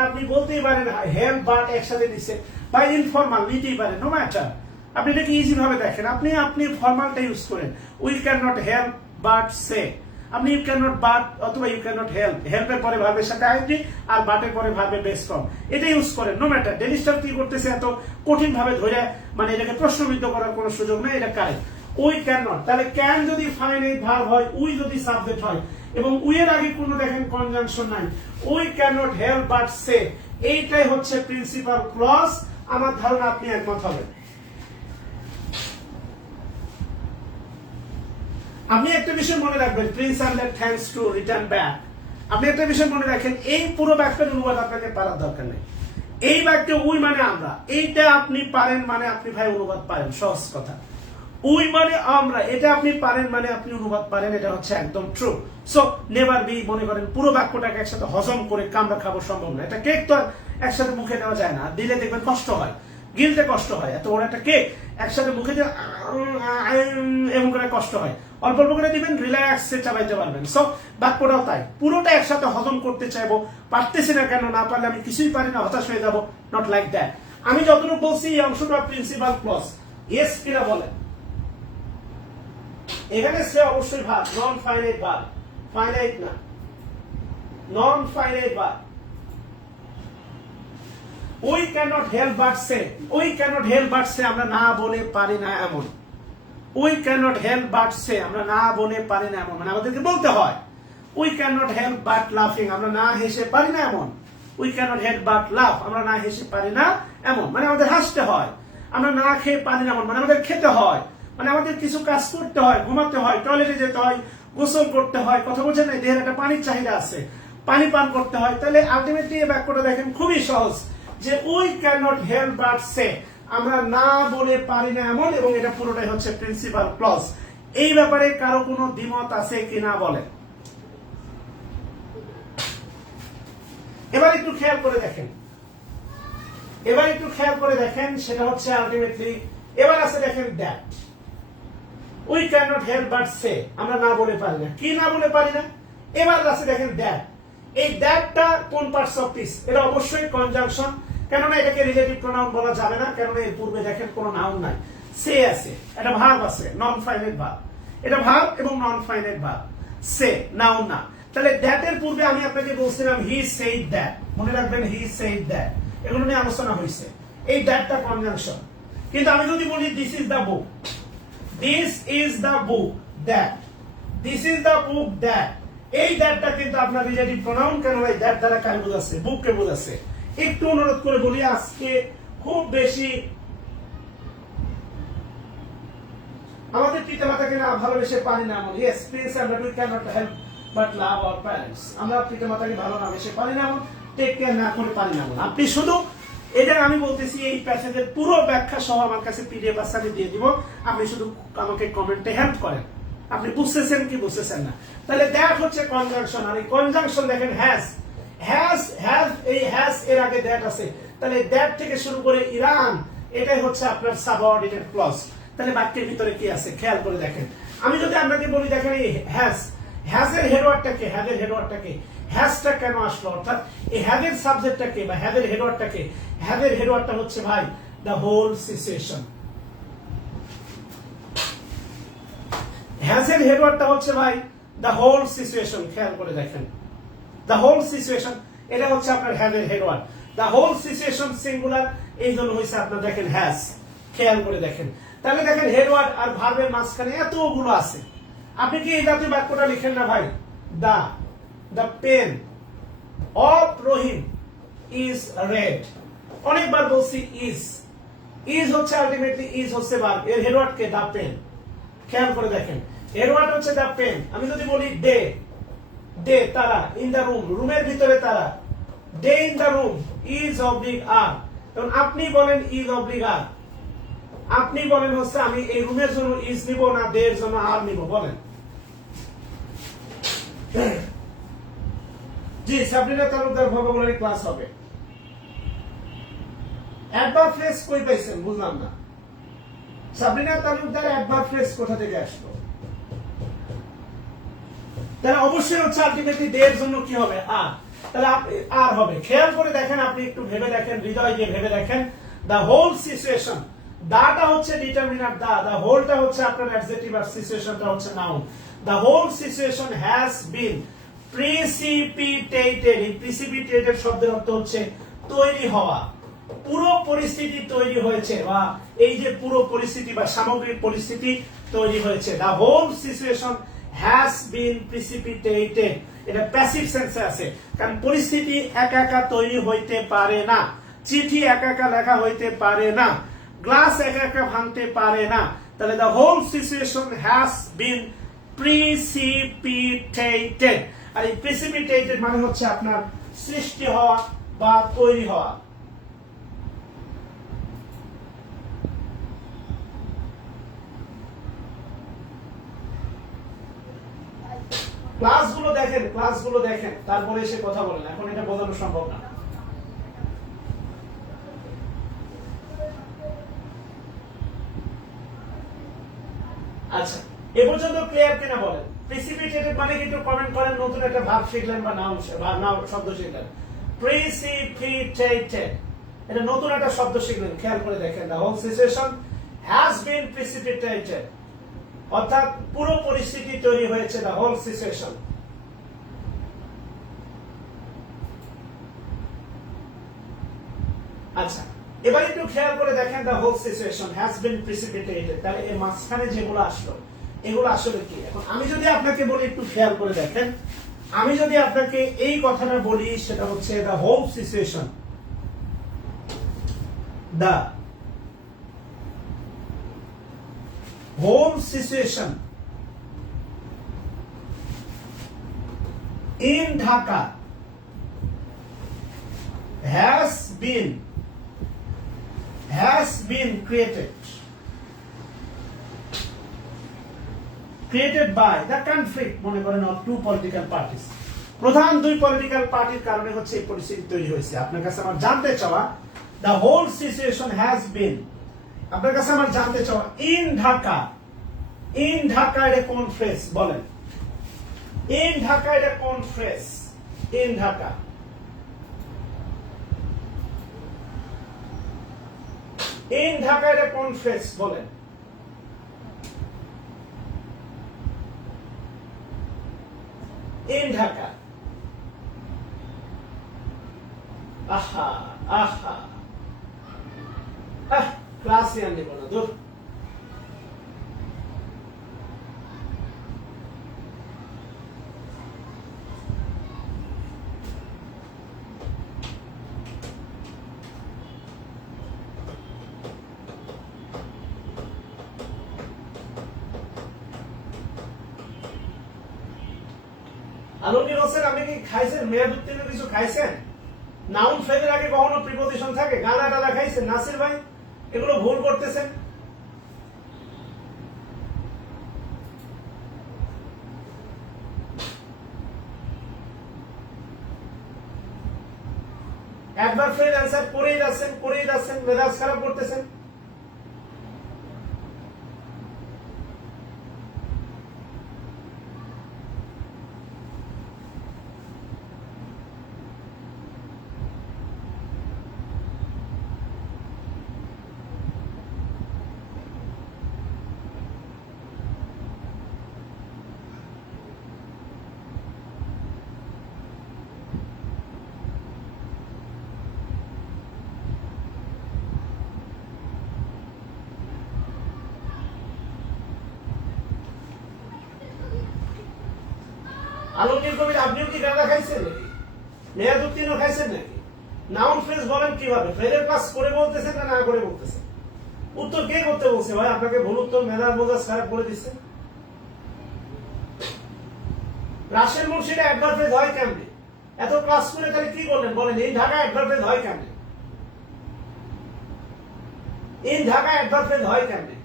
আপনি বলতেই পারেন হেল্প বাট একসাথে দিচ্ছে, বা ইনফরমাল নিতেই পারেন, নো ম্যাটার। আপনি এটাকে ইজি ভাবে দেখেন, আপনি ফরমালটা ইউজ করেন। We can not help but say. আপনি ইউ ক্যান নট বাট অথবা ইউ ক্যান নট হেল্প, হেল্পের পরে ভার্বের সাথে আইএনজি আর বাটের পরে ভার্বের বেস ফর্ম, এটা ইউজ করেন, নো ম্যাটার। ডেনিস্টার কি করতেছে এত কঠিন ভাবে ধরে, মানে এটাকে প্রশ্নবিদ্ধ করার কোনো সুযোগ নেই, এটা কারেক্ট। উই ক্যান নট, তাহলে ক্যান যদি ফাইনাইট ভার্ব হয়, উই যদি সাবজেক্ট হয়, এবং উই এর আগে কোনো দেখেন কনজাংশন নাই, we can not help but say, এইটাই হচ্ছে প্রিন্সিপাল ক্লজ। আমার ধারণা আপনি একমত হবেন। আপনি একটা বিষয় মনে রাখবেন, Prince under thanks to return back. আপনি একটা বিষয় মনে রাখেন, এই পুরো বাক্যের অনুবাদ আপনাকে পারার দরকার নেই। এই বাক্যে উই মানে আমরা, এইটা আপনি পারেন মানে আপনি ভাই অনুবাদ পারেন, সহজ কথা। উই মানে আমরা, এটা আপনি পারেন মানে আপনি অনুবাদ পারেন, এটা হচ্ছে একদম ট্রু। সো নেভার বি, মনে করেন পুরো বাক্যটাকে একসাথে হজম করে কামড়া খাবো সম্ভব না, এটা কেক তো একসাথে মুখে দেওয়া যায় না, দিলে দেখবেন কষ্ট হয়, গিলতে কষ্ট হয়। এত বড় একটা কেক একসাথে মুখে দিয়ে এমন করে কষ্ট হয়। অল্প অল্প করে দিবেন, রিল্যাক্সে চালাইতে পারবেন। সো বাক্যটাও তাই, পুরোটা একসাথে হজম করতে চাইবো, পারতেছি না কেন, না পারলে আমি কিছুই পারি না, হতাশ হয়ে যাবো, নট লাইক দ্যাট। আমি যতটুকু বলছি এই অংশটা প্রিন্সিপাল ক্লজ, ইয়েস কিনা বলেন। এখানে সে অবশ্যই verb, non finite verb, finite না, non finite verb. We can't help but say, we can't help but say আমরা না বলে পারি না এমন। We can't help but say আমরা না বলে পারি না এমন, মানে আমাদেরকে বলতে হয়। উই ক্যানট হেল্প বাট লাফিং আমরা না হেসে পারি না এমন। উই ক্যানট হেল্প বাট লাফ আমরা না হেসে পারি না এমন, মানে আমাদের হাসতে হয়। আমরা না খেয়ে পারি না এমন, মানে আমাদের খেতে হয়, মানে আমাদের কিছু কাজ করতে হয়, ঘুমাতে হয়, টয়লেটে যেতে হয়, গোসল করতে হয়, কথা বলছেন না, দেহের একটা পানির চাহিদা আছে, পানি পান করতে হয়। তাহলে আলটিমেটলি এই বাক্যটা দেখেন খুবই সহজ, যে we can't help but say আমরা না বলে পারি না এমন, এবং এটা পুরোটাই হচ্ছে প্রিন্সিপাল ক্লজ। এই ব্যাপারে কারো কোনো দ্বিমত আছে কিনা বলেন। এবার একটু খেয়াল করে দেখেন, এবার একটু খেয়াল করে দেখেন, সেটা হচ্ছে আলটিমেটলি এবার আছে দেখেন that. We can't help but say আমরা না বলে পারি না, কি না বলে পারি না। এবার আছে দেখেন দ্যাট, এই দ্যাটটা কোন পার্টস অফ স্পিচ, এটা অবশ্যই কনজাংশন, কেননা এটাকে রিলেটিভ প্রোনাউন বলা যাবে না, কেননা এর পূর্বে দেখেন কোনো নাউন নাই, সে আছে, এটা ভার্ব আছে, নন ফাইনাইট ভার্ব, এটা ভার্ব এবং নন ফাইনাইট ভার্ব, সে নাউন না। তাহলে দ্যাট এর পূর্বে আমি আপনাকে বলছিলাম হি সেইড দ্যাট, মনে রাখবেন হি সেইড দ্যাট, এগুলো নিয়ে আলোচনা হয়েছে। এই দ্যাটটা কনজাংশন, কিন্তু আমি যদি বলি this is the book, this is the book that, this is the book that, এই দ্যাটটা কিন্তু আপনার রিলেটিভ প্রোনাউন, কেন এই দ্যাট দ্বারা কাকে বোঝাচ্ছে, বুককে বোঝাচ্ছে। একটু অনুরোধ করে বলি, আজকে খুব বেশি আমাদের পিতামাতাকে না ভালোবেসে পারি না এমন। ইয়েস প্লিজ আমরা we can't help but love our parents, আমরা পিতামাতাকে ভালো না বেসে পারি না এমন, টেক কেয়ার না করে পারি না এমন। আপনি শুধু এটা আমি বলতেছি, এই প্যাসেজের পুরো ব্যাখ্যা সহ আমার কাছে পিডিএফ আছে, আমি দিয়ে দিব, আপনি শুধু আমাকে কমেন্টে হেল্প করেন, আপনি বুঝতেছেন কি বুঝতেছেন না। তাহলে দ্যাট হচ্ছে কনজাংশন, আর এই কনজাংশন দেখেন হ্যাজ, হ্যাজ হ্যাজ, এই হ্যাজ এর আগে দ্যাট আছে, তাহলে দ্যাট থেকে শুরু করে ইরান, এটাই হচ্ছে আপনার সাবঅর্ডিনেট ক্লজ। তাহলে বাক্যের ভিতরে কি আছে খেয়াল করে দেখেন। আমি যদি আপনাকে বলি দেখেন এই হ্যাজ, হ্যাজের হেডওয়ার্ডটা কে, হ্যাজের হেডওয়ার্ডটা কে, হ্যাজটা কেন আসলো, অর্থাৎ এই হ্যাজের সাবজেক্টটা কে বা হ্যাজের হেডওয়ার্ডটা কে, হ্যাজের হেডওয়ার্ডটা হচ্ছে ভাই দ্য হোল সিচুয়েশন, হ্যাজের হেডওয়ার্ডটা হচ্ছে ভাই দ্য হোল সিচুয়েশন। খেয়াল করে দেখেন দ্য হোল সিচুয়েশন, এটা হচ্ছে আপনার হ্যাজের headword. The whole situation singular, এই জন্য হয়েছে আপনার দেখেন হ্যাজ। খেয়াল করে দেখেন, তাহলে দেখেন হেডওয়ার্ড আর ভার্বের মাঝখানে এতগুলো আছে। আপনি কি এই জাতীয় বাক্যটা লিখেন না ভাই, the pen of Rahim is red, অনেকবার বলছি ইজ, ইজ হচ্ছে আলটিমেটলি ইজ হচ্ছে ভার্ব, এর হেডওয়ার্ড কে দ্য পেন। খেয়াল করে দেখেন হেডওয়ার্ড হচ্ছে দ্য পেন। আমি যদি বলি ডে, ডে তারা, ইন দ্য রুম রুমের ভিতরে তারা, they in the room, is oblique আর, তখন আপনি বলেন ইজ অবলিক আর, আপনি বলেন হচ্ছে আমি এই রুমের জন্য ইজ নিব না ডে এর জন্য আর নিব, বলেন। জি সাবরিনা তালুকদার ভোকাবুলারি ক্লাস হবে। অ্যাডভার্ব ফ্রেজ কই পাইছেন বুঝলাম না, সাবরিনা তালুকদার অ্যাডভার্ব ফ্রেজ কোথা থেকে আসলো? তাহলে অবশ্যই হচ্ছে আলটিমেটলি ডে এর জন্য কি হবে, আর, তাহলে আর হবে। খেয়াল করে দেখেন, আপনি একটু ভেবে দেখেন, হৃদয় দিয়ে ভেবে দেখেন, দ্য হোল সিচুয়েশন, দাটা হচ্ছে ডিটারমিনার দা হোলটা হচ্ছে আপনার অ্যাডজেক্টিভ আর সিচুয়েশনটা হচ্ছে noun. The whole situation has been precipitated, এই প্রিসিপিটেটেড শব্দের অর্থ হচ্ছে তৈরি হওয়া, পুরো পরিস্থিতি তৈরি হয়েছে, বা এই যে পুরো পরিস্থিতি বা সামগ্রিক পরিস্থিতি তৈরি হয়েছে। The whole situation has been precipitated, এটা প্যাসিভ সেন্সে আছে, কারণ পরিস্থিতি একা একা তৈরি হইতে পারে না, চিঠি একা একা লেখা হইতে পারে না, গ্লাস একা একা ভাঙতে পারে না। তাহলে the whole situation has been precipitated, আর এই প্রিসিপিটেটেড মানে হচ্ছে আপনার সৃষ্টি হওয়া বা তৈরি হওয়া। ক্লাসগুলো দেখেন, ক্লাসগুলো দেখেন, তারপরে এসে কথা বলেন, এখন এটা বোঝানো সম্ভব না। আচ্ছা, এ পর্যন্ত ক্লিয়ার কিনা বলেন? প্রিসিপিটেটেড মানে কিন্তু কমেন্ট করেন, নতুন একটা ভার্ব শিখলেন বা নাউন শব্দ শিখলেন। প্রিসিপিটেটেড এটা নতুন একটা শব্দ শিখলেন, খেয়াল করে দেখেন। The whole situation has been precipitated, অর্থাৎ পুরো পরিস্থিতি তৈরি হয়েছে, দ্য হোল সিচুয়েশন। আচ্ছা, এবার একটু খেয়াল করে দেখেন, the whole situation has been precipitated, তাহলে এই মাঝখানে যেগুলো আসলো এগুলো আসলে কি? এখন আমি যদি আপনাকে বলি, একটু খেয়াল করে দেখেন, আমি যদি আপনাকে এই কথাটা বলি, সেটা হচ্ছে the whole situation, the whole situation in Dhaka has been created by the conflict, মনে করেন, of two political parties, প্রধান দুই পলিটিক্যাল পার্টির কারণে হচ্ছে এই পরিস্থিতি তৈরি হয়েছে। আপনার কাছে আমার জানতে চাওয়া, the whole situation has been, আপনার কাছে আমার জানতে চাওয়া, in Dhaka এটা কোন ফ্রেজ বলেন? In Dhaka এটা কোন ফ্রেজ? In Dhaka এটা কোন ফ্রেজ বলেন? In Dhaka, ক্লাসে আনবো না, দূর। আলমগীর হোসেন, আপনি কি খাইছেন? মেয়াদ উত্তীর্ণ কিছু খাইছেন? নাউন ফ্রেজের আগে কখনো প্রিপোজিশন থাকে? গানা টানা খাইছেন? নাসির ভাই, এগুলো ভুল করতেছেন। একবার ফ্রেজ অ্যান্সার করেই যাচ্ছেন, মেজাজ খারাপ করতেছেন। আলমগীর কবির, আপনিও কি গাঁদা খাইছেন নাকি? মেয়াদ উত্তীর্ণ খাইছেন নাকি? নাউন ফ্রেজ বলেন কিভাবে? ফ্রেজের ক্লাস করে বলতেছেন না করে বলতেছেন? উত্তর কে করতে বলছে ভাই? আপনাকে ভুল উত্তর মেধার বোঝা খারাপ করে দিচ্ছে। রাশের মুর্শিদে একবার ফ্রেজ হয় কেমনে? এত ক্লাস করে তাহলে কি করলেন বলেন? এই ঢাকা একবার ফ্রেজ হয় কেমনে? এই ঢাকা একবার ফ্রেজ হয় কেমনে?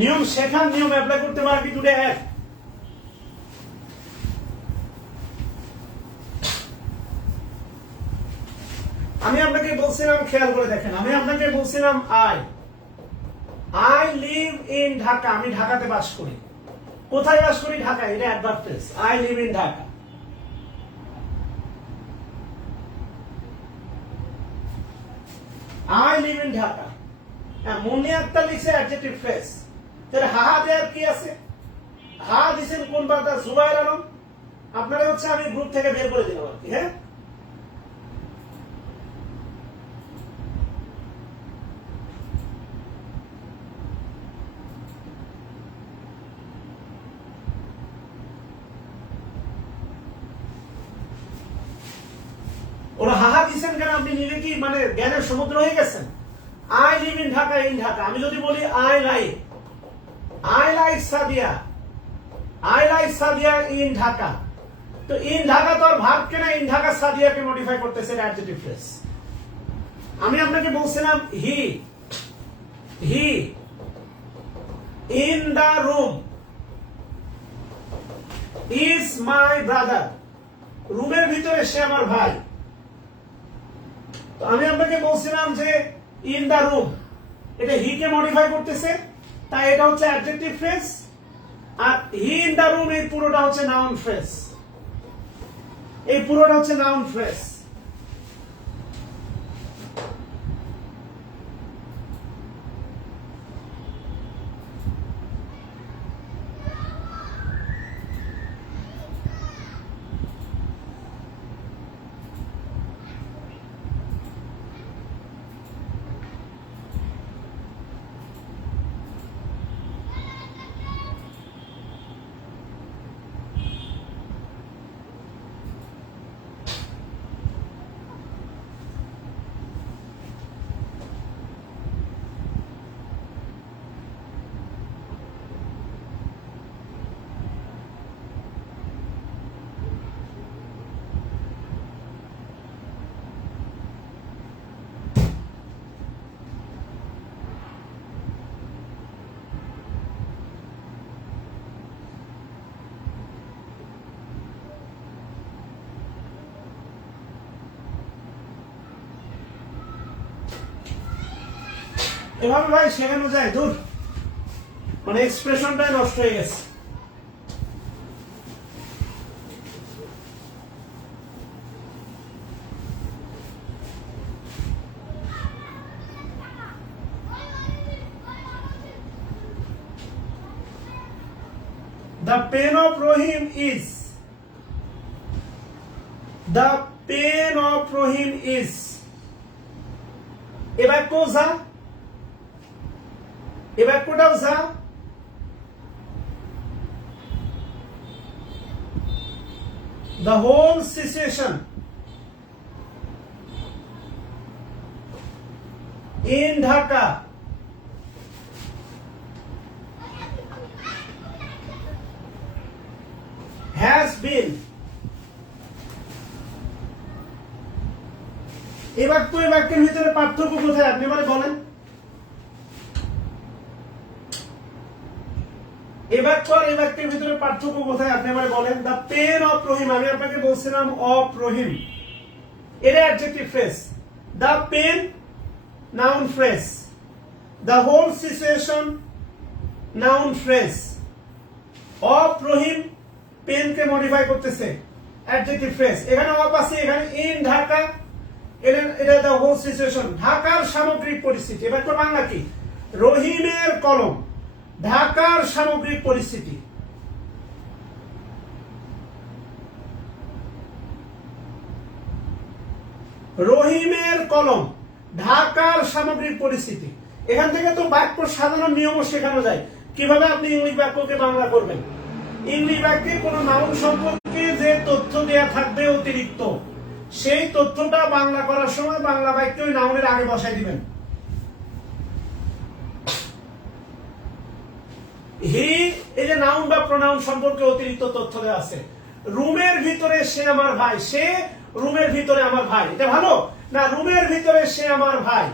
নিয়ম শেখার, নিয়ম অ্যাপ্লাই করতে পারা কি দুটো এক? আমি আপনাকে বলছিলাম, খেয়াল করে দেখেন, আমি আপনাকে বলছিলাম আই লিভ ইন ঢাকা, আমি ঢাকাতে বাস করি। কোথায় বাস করি? ঢাকা। এটা adverb phrase, I live in Dhaka. I live in Dhaka. Munni Akhter লিখছে অ্যাডজেক্টিভ ফ্রেজ। তাহলে হাহা দেয়ার কি আছে? হা দিছেন কোন বার্তা? জুবাইর আলম। আপনারা হচ্ছে আমি গ্রুপ থেকে বের করে দিলাম আর কি। হ্যাঁ, ওরা হাহা দিছেন কেন? আপনি নিজে কি মানে জ্ঞানের সমুদ্র হয়ে গেছেন? I live in Dhaka, in Dhaka. আমি যদি বলি I like Sadia in Dhaka, তো ইন ঢাকা তো আর ভার্ব কে না, ইন ঢাকা সাদিয়াকে মডিফাই করতেছে, অ্যাডজেক্টিভ ফ্রেজ। আমি আপনাকে বলছিলাম he in the room is my brother, রুমের ভিতরে সে আমার ভাই। তো আমি আপনাকে বলছিলাম যে ইন দা রুম, এটা হি কে মডিফাই করতেছে, তাই এটা হচ্ছে অ্যাডজেক্টিভ ফ্রেজ। আর হি ইন দা রুম এই পুরোটা হচ্ছে নাউন ফ্রেজ, এই পুরোটা হচ্ছে নাউন ফ্রেজ। এভাবে ভাই শেখানো যায়? দূর, মানে এক্সপ্রেশনটাই নষ্ট হয়ে গেছে। The pain of Rohim is, the pain of Rohim is, এবার কোজা, এবার কোটাও যা, the whole situation in Dhaka has been, এই বাক্য এই বাক্যের ভিতরে পার্থক্য কোথায় আপনি মানে বলেন? এই বাক্য আর এই বাক্যের ভিতরে পার্থক্য কোথায় আপনি আমাকে বলেন? দ্য পেন অফ রহিম, আমি আপনাকে বলছিলাম অফ রহিম, এটা adjective phrase. The pen noun phrase, the whole situation noun phrase, of Rahim পেনকে মডিফাই করতেছে অ্যাডজেক্টিভ ফ্রেজ। এখানে অফ আছে, এখানে ইন ঢাকা, এটা দ্য হোল সিচুয়েশন, ঢাকার সামগ্রিক পরিস্থিতি। এবার তো বাংলা কি? রহিমের কলম, ঢাকার সামগ্রিক পরিস্থিতি। রহিমের কলম, ঢাকার সামগ্রিক পরিস্থিতি। এখান থেকে তো বাক্য সাধারণ নিয়মও শেখানো যায়, কিভাবে আপনি ইংলিশ বাক্যকে বাংলা করবেন। ইংলিশ বাক্যে কোন নাউন সম্পর্কে যে তথ্য দেয়া থাকবে অতিরিক্ত, সেই তথ্যটা বাংলা করার সময় বাংলা বাক্য ওই নাউনের আগে বসাই দিবেন। হি এই যে নাউন বা প্রোনাউন সম্পর্কে অতিরিক্ত তথ্য দেওয়া আছে। রুমের ভিতরে সে আমার ভাই, সে রুমের ভিতরে আমার ভাই, এটা ভালো না? রুমের ভিতরে সে আমার ভাই,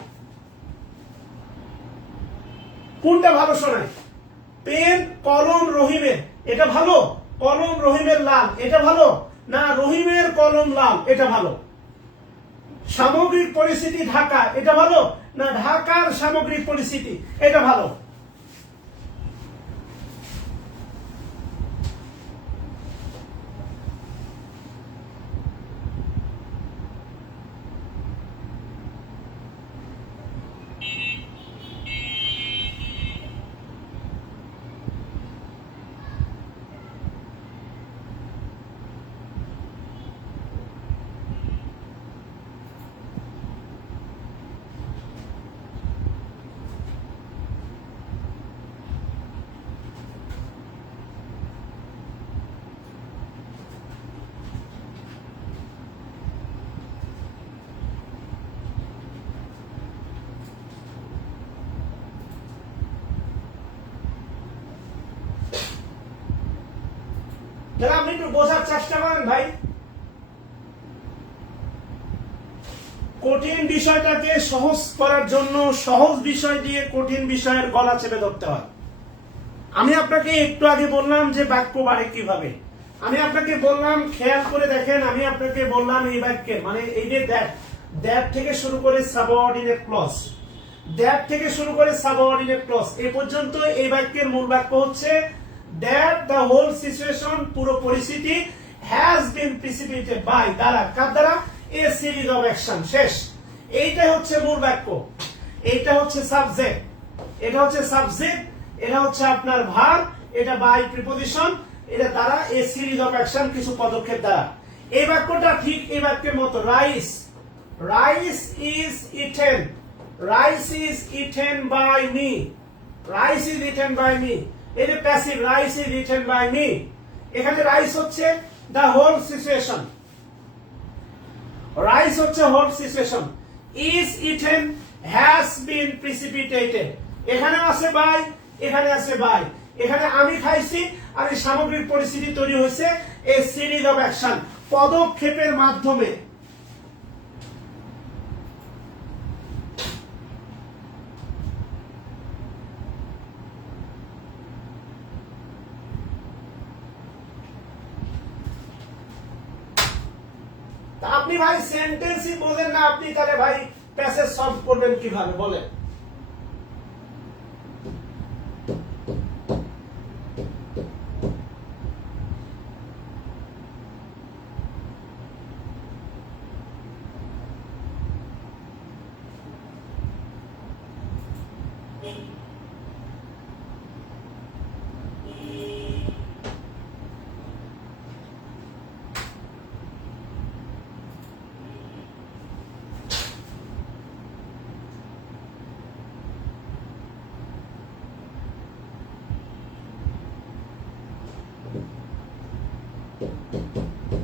কোনটা ভালো শোনায়? পেন কলম রহিমের, এটা ভালো? কলম রহিমের লাল, এটা ভালো না? রহিমের কলম লাল, এটা ভালো? সামগ্রিক পরিস্থিতি ঢাকা, এটা ভালো না? ঢাকার সামগ্রিক পরিস্থিতি, এটা ভালো? যারা আপনি একটু বোঝার চেষ্টা করেন ভাই, কঠিন বিষয়টাকে সহজ করার জন্য সহজ বিষয় দিয়ে কঠিন বিষয়ের গলা চেপে ধরতে হয়। আমি আপনাকে একটু আগে বললাম যে বাক্য বাড়ে কিভাবে, আমি আপনাকে বললাম খেয়াল করে দেখেন, আমি আপনাকে বললাম এই বাক্যে মানে এই যে দেখ দ্যাট থেকে শুরু করে সাবঅর্ডিনেট ক্লজ, দ্যাট থেকে শুরু করে সাবঅর্ডিনেট ক্লজ এ পর্যন্ত এই বাক্যের মূল বাক্য হচ্ছে দ্যাট দ্য হোল সিচুয়েশন, পুরো পরিস্থিতি হ্যাজ বিন প্রিসিপিটেড বাই, দ্বারা, কার দ্বারা, এ সিরিজ অফ অ্যাকশন। শেষ। এইটাই হচ্ছে মূল বাক্য, এইটা হচ্ছে সাবজেক্ট, এটা হচ্ছে সাবজেক্ট, এটা হচ্ছে আপনার ভার্ব, এটা বাই প্রিপজিশন, এটা দ্বারা এ সিরিজ অফ অ্যাকশন, কিছু পদক্ষেপ দ্বারা। এই বাক্যটা ঠিক এই বাক্যের মতো, rice, rice is eaten, rice is eaten by me, rice is eaten by me, এই যে passive, rice is eaten by me, এখানে রাইস হচ্ছে দ্য হোল সিচুয়েশন, রাইস হচ্ছে whole situation, is eaten has been precipitated, এখানে আছে by, এখানে আছে by, এখানে আমি খাইছি আর এই সামগ্রিক পরিস্থিতি তৈরি হয়েছে এ সিরিজ অফ অ্যাকশন, পদক্ষেপের মাধ্যমে। আপনি ভাই সেন্টেন্সই বোঝেন না, আপনি তাহলে ভাই প্যাসেজ সলভ করবেন কিভাবে বলেন?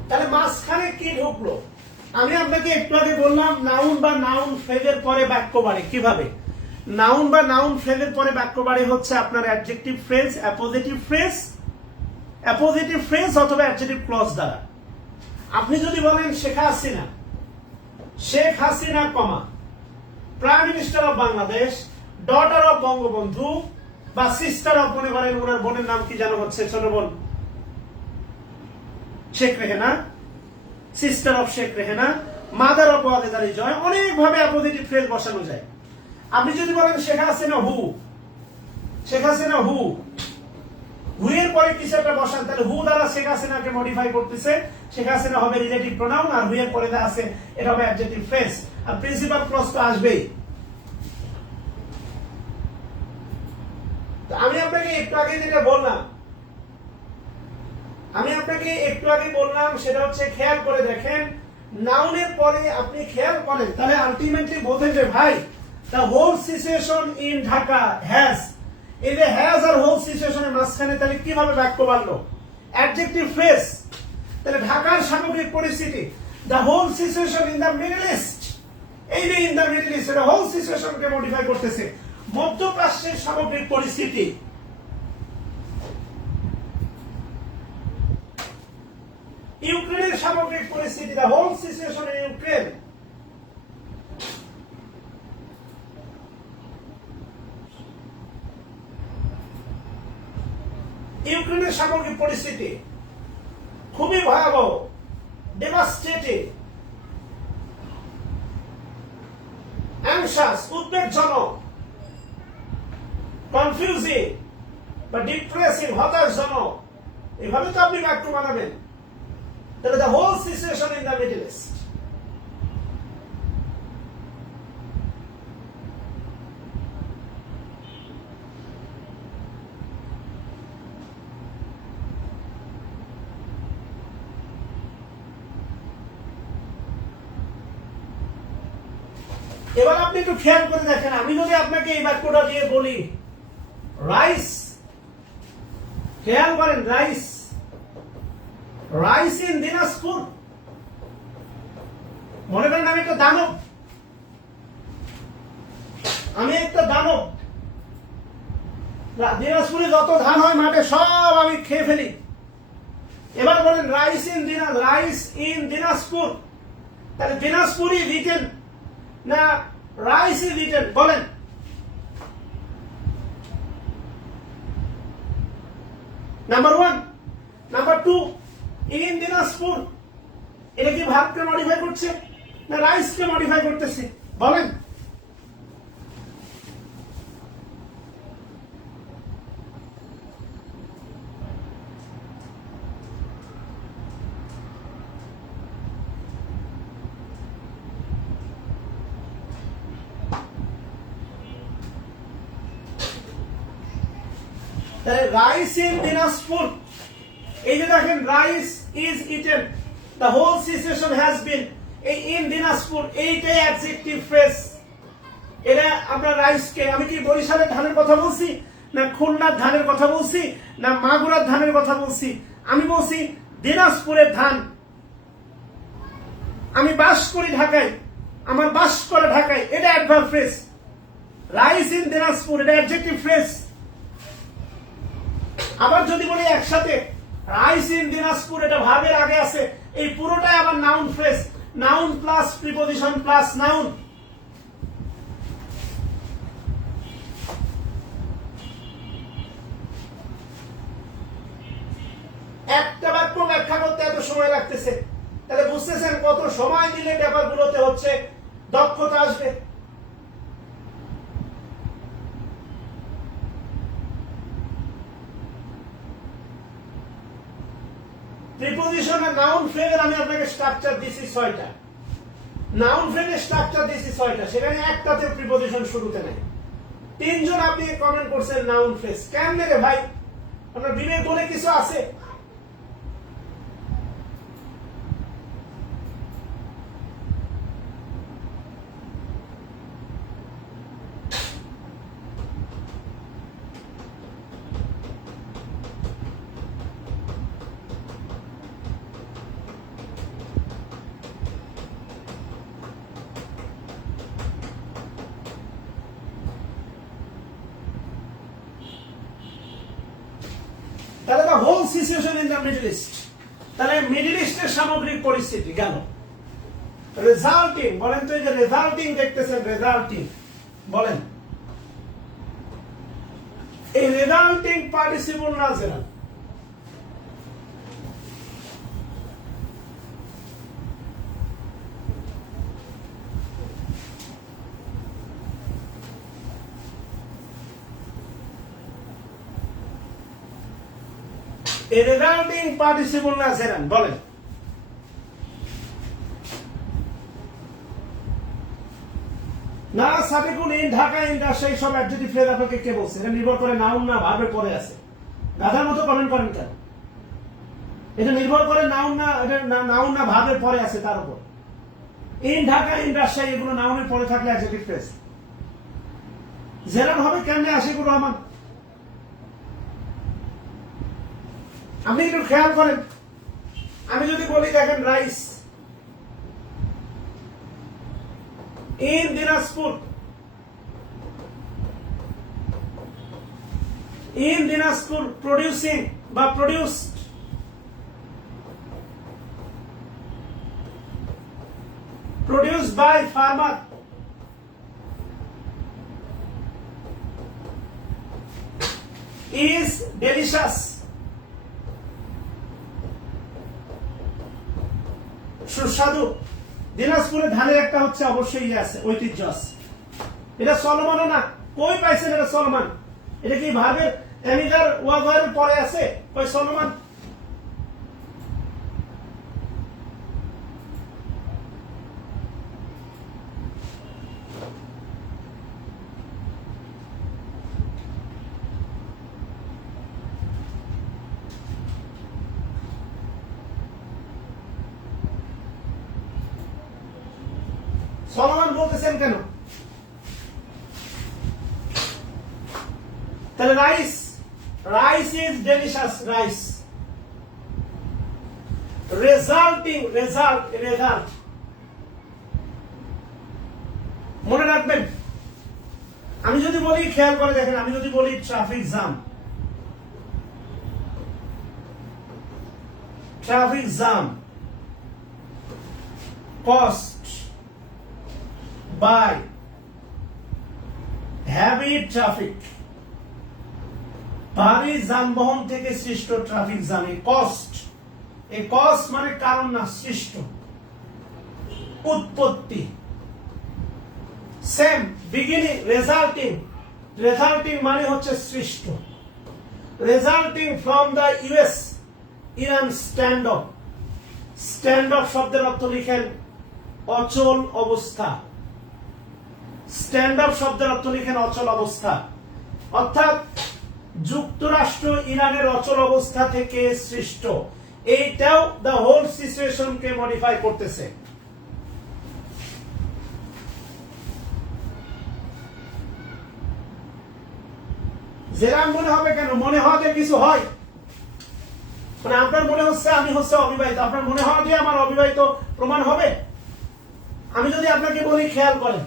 তাহলে মাঝখানে কি ঢুকলো? আমি আপনাকে একটু আগে বললাম নাউন বা নাউন ফ্রেজের পরে বাক্য বাড়ে। কিভাবে? নাউন বা নাউন ফ্রেজের পরে বাক্য বাড়ে হচ্ছে আপনার adjective phrase, appositive phrase, appositive phrase অথবা অ্যাডজেক্টিভ ক্লজ দ্বারা। আপনি যদি বলেন Sheikh Hasina, Sheikh Hasina comma prime minister of Bangladesh, daughter of Bangabandhu, বা সিস্টার অফ, মনে করেন ওনার বোনের নাম কি যেন হচ্ছে, ছোট বোন Sheikh Rehana, sister of Sheikh Rehana, mother of ওয়াজেদারি জয়, অনেক ভাবে অ্যাপোজিটিভ ফ্রেজ বসানো যায়। আপনি যদি বলেন শেখ হাসিনা হু, শেখ হাসিনা হু, হু এর পরে কিছু একটা বসান, তাহলে হু দ্বারা শেখ হাসিনাকে মডিফাই করতেছে, শেখ হাসিনা হবে রিলেটিভ প্রোনাউন, আর হু এর পরে যা আছে এটা হবে অ্যাডজেক্টিভ ফ্রেজ, আর প্রিন্সিপাল ক্লজ তো আসবেই। আমি আপনাকে একটু আগে যেটা বললাম, আমি আপনাকে একটু আগে বললাম সেটা হচ্ছে খেয়াল করে দেখেন, নাউনের পরে আপনি খেয়াল করেন তাহলে আলটিমেটলি বোঝেন যে ভাই the whole situation in Dhaka has, এই যে হ্যাজ আর হোল সিচুয়েশনের মাঝখানে তাহলে কিভাবে বাক্য বাড়লো? Adjective phrase. তাহলে ঢাকার সামগ্রিক পরিস্থিতি, the whole situation in the Middle East, এই যে ইন দ্য মিডল ইস্ট, এটা হোল সিচুয়েশনকে মডিফাই করতেছে, মধ্যপ্রাচ্যের সামগ্রিক পরিস্থিতি। ইউক্রেনের সামগ্রিক পরিস্থিতি, the whole situation in Ukraine. ইউক্রেনের সামগ্রিক পরিস্থিতি খুবই ভয়াবহ, ডেভাস্টেটিং, অ্যাংশাস, উদ্বেগজনক, কনফিউজিং বা ডিপ্রেসিং, হতাশজনক, এভাবে তো আপনি বাক্য বানাবেন। তাহলে the whole situation in the Middle East. এবার আপনি একটু খেয়াল করে দেখেন, আমি যদি আপনাকে এই বাক্যটা দিয়ে বলি রাইস, খেয়াল করেন রাইস, রাইস ইন দিনাজপুর, মনে করেন আমি একটা দানব, আমি একটা দানব, দিনাজপুরে যত ধান হয় মাঠে সব আমি খেয়ে ফেলি। এবার বলেন রাইস ইন দিনাজপুর, তাহলে দিনাজপুর ইজ ইটেন না রাইস ইজ ইটেন? বলেন। Number one. Number two, in Dinajpur, এটা কি ভাবকে মডিফাই করছে? না রাইসকে মডিফাই করতেছি? বলেন। রাইস ইন দিনাজপুর, এই যে দেখেন rice is eaten, the whole situation has been, এই ইন দিনাজপুর এইটাই অ্যাডজেক্টিভ ফ্রেজ। এটা আমরা রাইসকে, আমি কি বরিশালের ধানের কথা বলছি, না খুলনার ধানের কথা বলছি, না মাগুরার ধানের কথা বলছি? আমি বলছি দিনাজপুরের ধান। আমি বাস করি ঢাকায়, আমার বাস করা ঢাকায়, এটা adverb phrase. Rice in Dinajpur এটা অ্যাডজেক্টিভ ফ্রেজ। আবার যদি বলি একসাথে রাইস ইন দিনাজপুর, এটা ভার্বের আগে আছে, এই পুরোটাই আবার noun phrase, noun plus preposition plus noun. একটা বাক্য ব্যাখ্যা করতে এত সময় লাগতেছে, তাহলে বুঝতেছেন কত সময় দিলে ব্যাপারগুলোতে হচ্ছে দক্ষতা আসবে। প্রিপজিশন আর নাউন ফ্রেজের আমি আপনাকে স্ট্রাকচার দিছি 6টা। নাউন ফ্রেজের স্ট্রাকচার দিছি 6টা, সেখানে একটাতে প্রিপজিশন শুরুতে নাই। 3 জন আপনি কমেন্ট করছেন নাউন ফ্রেজ। কেমনে রে ভাই, আপনার বিবেক বলে কিছু আছে? তাহলে the whole situation in the Middle East, তাহলে মিডল ইস্টের সামগ্রিক পরিস্থিতি গেল। রেজাল্টিং, বলেন তো, এই যে রেজাল্টিং দেখতেছেন, রেজাল্টিং বলেন, এই রেজাল্টিং পার্টিসিপল না জেনারেল? রেজাল্টিং পার্টিসিপল না জেনারেল বলেন। না সাবিকুন ইন ঢাকা ইন রাজশাহী সব অ্যাডজেক্টিভ ফ্রেজ আপনাকে কে বলছে? এটা নির্ভর করে নাউন না ভার্বের পরে আছে। গাধার মতো কমেন্ট করেন কেন? এটা নির্ভর করে নাউন না, এটা নাউন না ভার্বের পরে আছে তার উপর। ইন ঢাকা ইন রাজশাহী এগুলো নাউনের পরে থাকলে অ্যাডজেক্টিভ ফ্রেজ। জেনারেল হবে কেমনে আশিকুর রহমান? আপনি একটু খেয়াল করেন, আমি যদি বলি দেখেন rice in Dinajpur, in Dinajpur producing বা produced, produced by farmer, is delicious, সুস্বাদু। দিনাজপুরে ধানের একটা হচ্ছে অবশ্যই আছে, ঐতিহ্য আছে। এটা সলমানও না, কই পাইছেন এটা সলমান? এটা কি ভার্বের এমিজার ওয়াভারের পরে আছে? কই সলমান? সলমান বলতেছেন কেন? তাহলে rice, rice is delicious, rice. Resulting, result, result মনে রাখবেন। আমি যদি বলি, খেয়াল করে দেখেন, আমি যদি বলি traffic jam, traffic jam cost by heavy traffic, ভারী যানবাহন থেকে সৃষ্ট ট্রাফিক জ্যাম। কস্ট, এই কস্ট মানে কারণ না, সৃষ্ট। উৎপত্তি। সেম বিগিনিং, রেজাল্টিং মানে হচ্ছে সৃষ্ট। Resulting from the US Iran stand of. Stand of শব্দের অর্থ লিখেন অচল অবস্থা। স্ট্যান্ড অফ শব্দের অর্থ লিখেন অচল অবস্থা, অর্থাৎ যুক্তরাষ্ট্র ইরানের অচল অবস্থা থেকে সৃষ্ট। এইটাও দ্য হোল সিচুয়েশনকে মডিফাই করতেছে। যেরাম মনে হবে কেন? মনে হওয়াতে কিছু হয়, মানে আপনার মনে হচ্ছে আমি হচ্ছে অবিবাহিত, আপনার মনে হওয়া দিয়ে আমার অবিবাহিত প্রমাণ হবে? আমি যদি আপনাকে বলি খেয়াল করেন,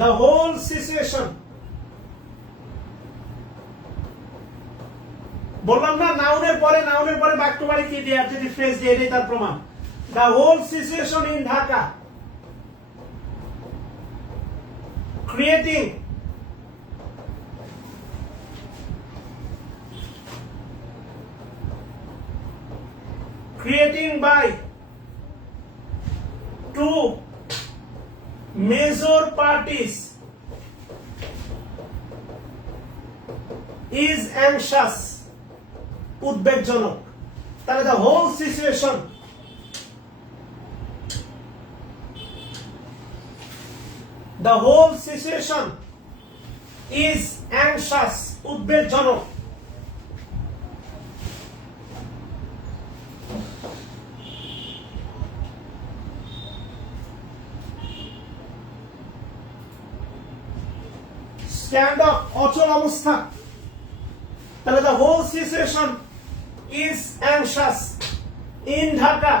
দ্য হোল সিচুয়েশন, বললাম না নাউনের পরে ব্যাক টু বাড়ি কি দিয়ে অ্যাডজেক্টিভ ফ্রেজ দিয়ে, এটাই তার প্রমাণ। The whole situation in Dhaka creating by two major parties is anxious, উদ্বেগজনক। তাহলে the whole situation is anxious, উদ্বেগজনক। স্ট্যান্ড অফ অচল অবস্থা, তাহলে the whole situation is anxious in Dhaka,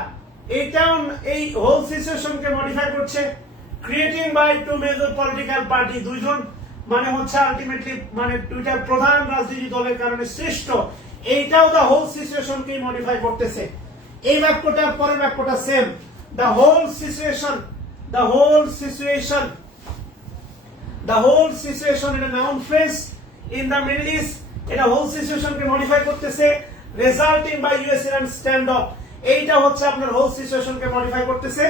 এটাও এই হোল সিচুয়েশনকে মডিফাই করছে। Creating by two major political party, দুইজন মানে হচ্ছে আলটিমেটলি মানে দুইটা প্রধান রাজনৈতিক দলের কারণে সৃষ্ট, এইটাও দ্য হোল সিচুয়েশনকে মডিফাই করতেছে। এই বাক্যটার পরের বাক্যটা সেম, দ্য হোল সিচুয়েশন এটা noun phrase in the Middle East, এটা হোল সিচুয়েশনকে মডিফাই করতেছে। Resulting by US Iran stand off, এইটা হচ্ছে আপনার হোল সিচুয়েশনকে মডিফাই করতেছে।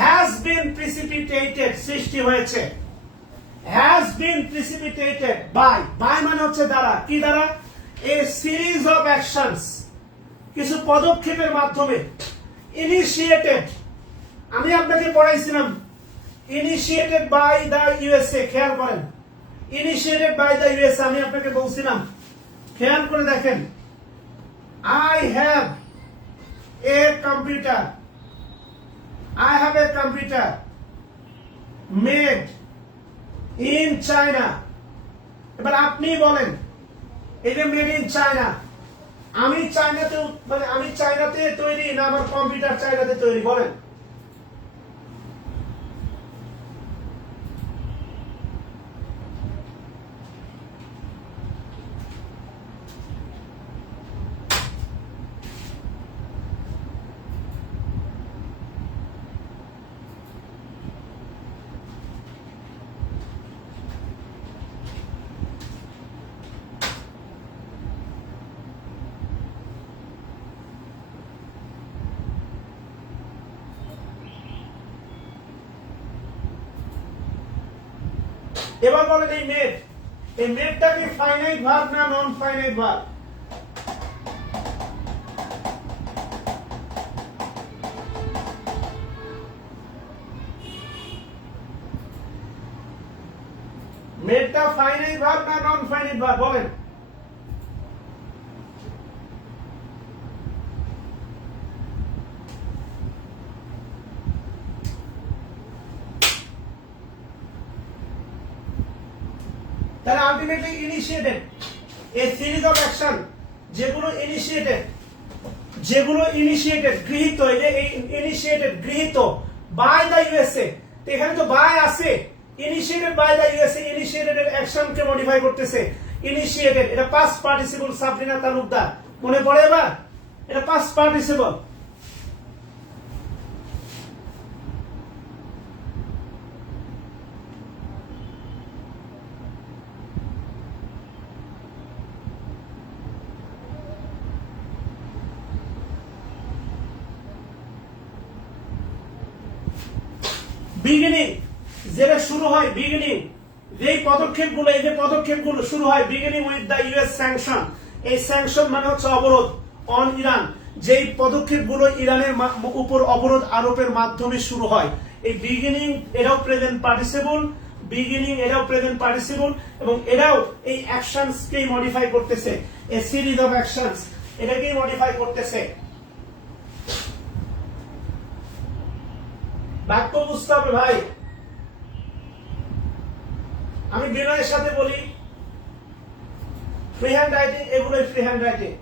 হ্যাজ বিন প্রিসিপিটেটেড, সৃষ্টি হয়েছে। হ্যাজ বিন প্রিসিপিটেটেড বাই মানে হচ্ছে দ্বারা, কি দ্বারা? এ সিরিজ অফ অ্যাকশনস, কিছু পদক্ষেপের মাধ্যমে। ইনিশিয়েটেড, আমি আপনাকে পড়াইছিলাম ইনিশিয়েটেড বাই দ্য ইউএসএ, খেয়াল করেন ইনিশিয়েটেড বাই দ্য ইউএসএ আমি আপনাকে বলছিলাম, খেয়াল করে দেখেন। I have a computer made in China। এবার আপনি বলেন এটা মেড ইন চায়না, আমি চায়নাতে তৈরি না আমার কম্পিউটার চায়নাতে তৈরি? বলেন। এবার বলেন এই মেডটা কি ফাইনাইট ভার্ব না নন ফাইনাইট ভার্ব? মেডটা ফাইনাইট ভার্ব না নন ফাইনাইট ভার্ব বলেন। তাহলে ultimately initiated, a series of action যেগুলো ইনিশিয়েটেড গৃহীত, এই যে ইনিশিয়েটেড গৃহীত বাই দ্য ইউএসএ, এখানে তো বাই আছে। Initiated by the USA, initiated এর অ্যাকশনকে মডিফাই করতেছে। ইনিশিয়েটেড এটা পাস্ট পার্টিসিপল, সাবরিনা তালুকদার মনে পড়ে? এবার এটা পাস্ট পার্টিসিপল। বিগিনিং যেটা শুরু হয়, বিগিনিং যেই পদক্ষেপগুলো, এই যে পদক্ষেপগুলো শুরু হয় beginning with the US sanction. এই স্যাংশন মানে হচ্ছে অবরোধ অন ইরান, যেই পদক্ষেপগুলো ইরানের উপর অবরোধ আরোপের মাধ্যমে শুরু হয়। এই বিগিনিং এটাও প্রেজেন্ট পার্টিসিপল, বিগিনিং এটাও প্রেজেন্ট পার্টিসিপল, এবং এটাও এই অ্যাকশনস কেই মডিফাই করতেছে, এ সিরিজ অফ অ্যাকশনস এটাকেই মডিফাই করতেছে। বাক্য বুঝতে হবে ভাই। আমি বিনয়ের সাথে বলি ফ্রি হ্যান্ড রাইটিং, এগুলোই ফ্রি হ্যান্ড রাইটিং।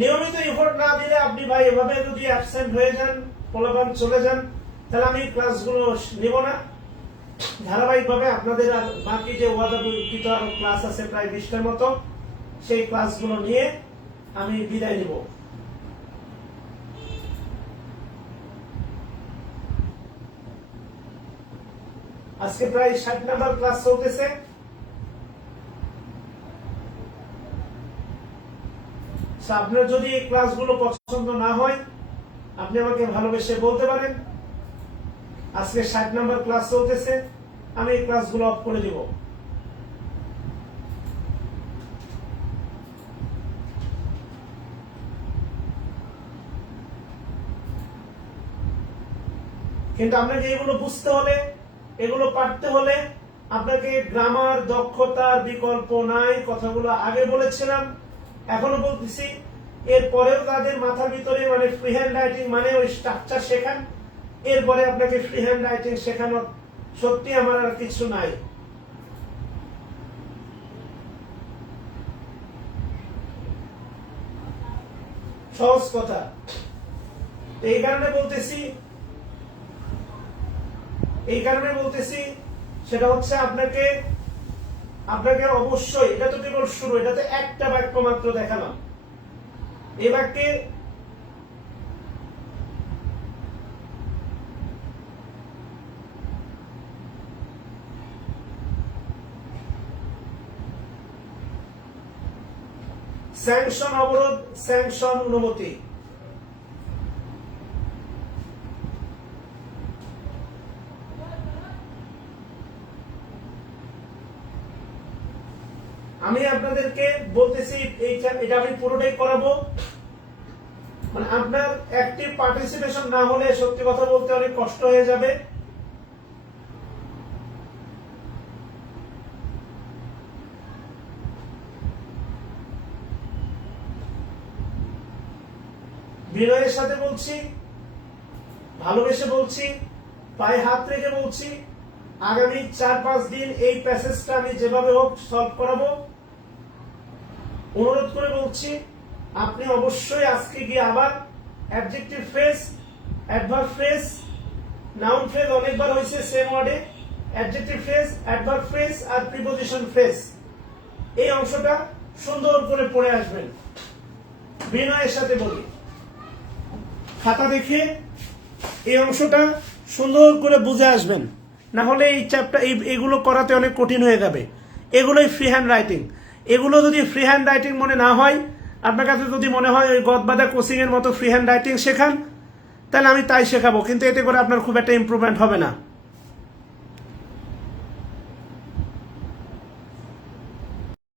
নিয়মিত এফোর্ট না দিলে আপনি ভাই এভাবে যদি অ্যাবসেন্ট হয়ে যান, পোলাপান চলে যান, তাহলে আমি ক্লাসগুলো নিব না। ধারাবাহিকভাবে আপনাদের আর বাকি যে ওয়াদাকৃত আরো ক্লাস আছে প্রায় 20টার মতো, সেই ক্লাসগুলো নিয়ে আমি বিদায় নিব। আজকে প্রায় 60 নাম্বার ক্লাস চলতেছে। আপনার যদি এই ক্লাসগুলো পছন্দ না হয়, আপনি আমাকে ভালোবেসে বলতে পারেন আজকে 60 নাম্বার ক্লাস চলতেছে, আমি এই ক্লাসগুলো অফ করে দিব। কিন্তু আপনাকে এগুলো বুঝতে হলে, এগুলো পারতে হলে আপনাকে গ্রামার দক্ষতার বিকল্প নাই। কথাগুলো আগে বলেছিলাম, এখনো বলতেছি। এরপরেও তাদের মাথার ভিতরে মানে ফ্রি হ্যান্ড রাইটিং মানে ওই স্ট্রাকচার শেখান, এরপরে আপনাকে ফ্রি হ্যান্ড রাইটিং শেখানোর সত্যি আমার আর কিছু নাই। সহজ কথা। এই কারণে বলতেছি সেটা হচ্ছে আপনাকে অবশ্যই, এটা তো কেবল শুরু, এটাতে একটা বাক্য মাত্র দেখালাম। এই বাক্যে স্যাংশন অবরোধ, স্যাংশন অনুমতি। আমি আপনাদেরকে বলতেছি এটা আমি পুরোটাই করাবো। মানে আপনার অ্যাক্টিভ পার্টিসিপেশন না হলে সত্যি কথা বলতে অনেক কষ্ট হয়ে যাবে। বিনয়ের সাথে বলছি, ভালোবেসে বলছি, পায়ে হাত রেখে বলছি, আগামী 4-5 দিন এই প্যাসেজটা আমি যেভাবে হোক সলভ করাবো। অনুরোধ করে বলছি আপনি অবশ্যই আজকে গিয়ে আবার adjective phrase, adverb phrase, noun phrase অনেকবার হয়েছে সেম ওয়ার্ডে, অ্যাডজেক্টিভ ফ্রেজ, অ্যাডভার্ব ফ্রেজ আর প্রিপোজিশন ফ্রেজ, এই অংশটা সুন্দর করে পড়ে আসবেন। বিনয়ের সাথে বলি, খাতা দেখে এই অংশটা সুন্দর করে বুঝে আসবেন, না হলে এই চ্যাপ্টার এগুলো করাতে অনেক কঠিন হয়ে যাবে। এগুলোই ফ্রি হ্যান্ড রাইটিং। এগুলো যদি ফ্রি হ্যান্ড রাইটিং মনে না হয়, আপনার কাছে যদি মনে হয় ওই গদবাদা কোচিং এর মতো ফ্রি হ্যান্ড রাইটিং শেখান, তাহলে আমি তাই শেখাবো, কিন্তু এতে করে আপনার খুব একটা ইমপ্রুভমেন্ট হবে না।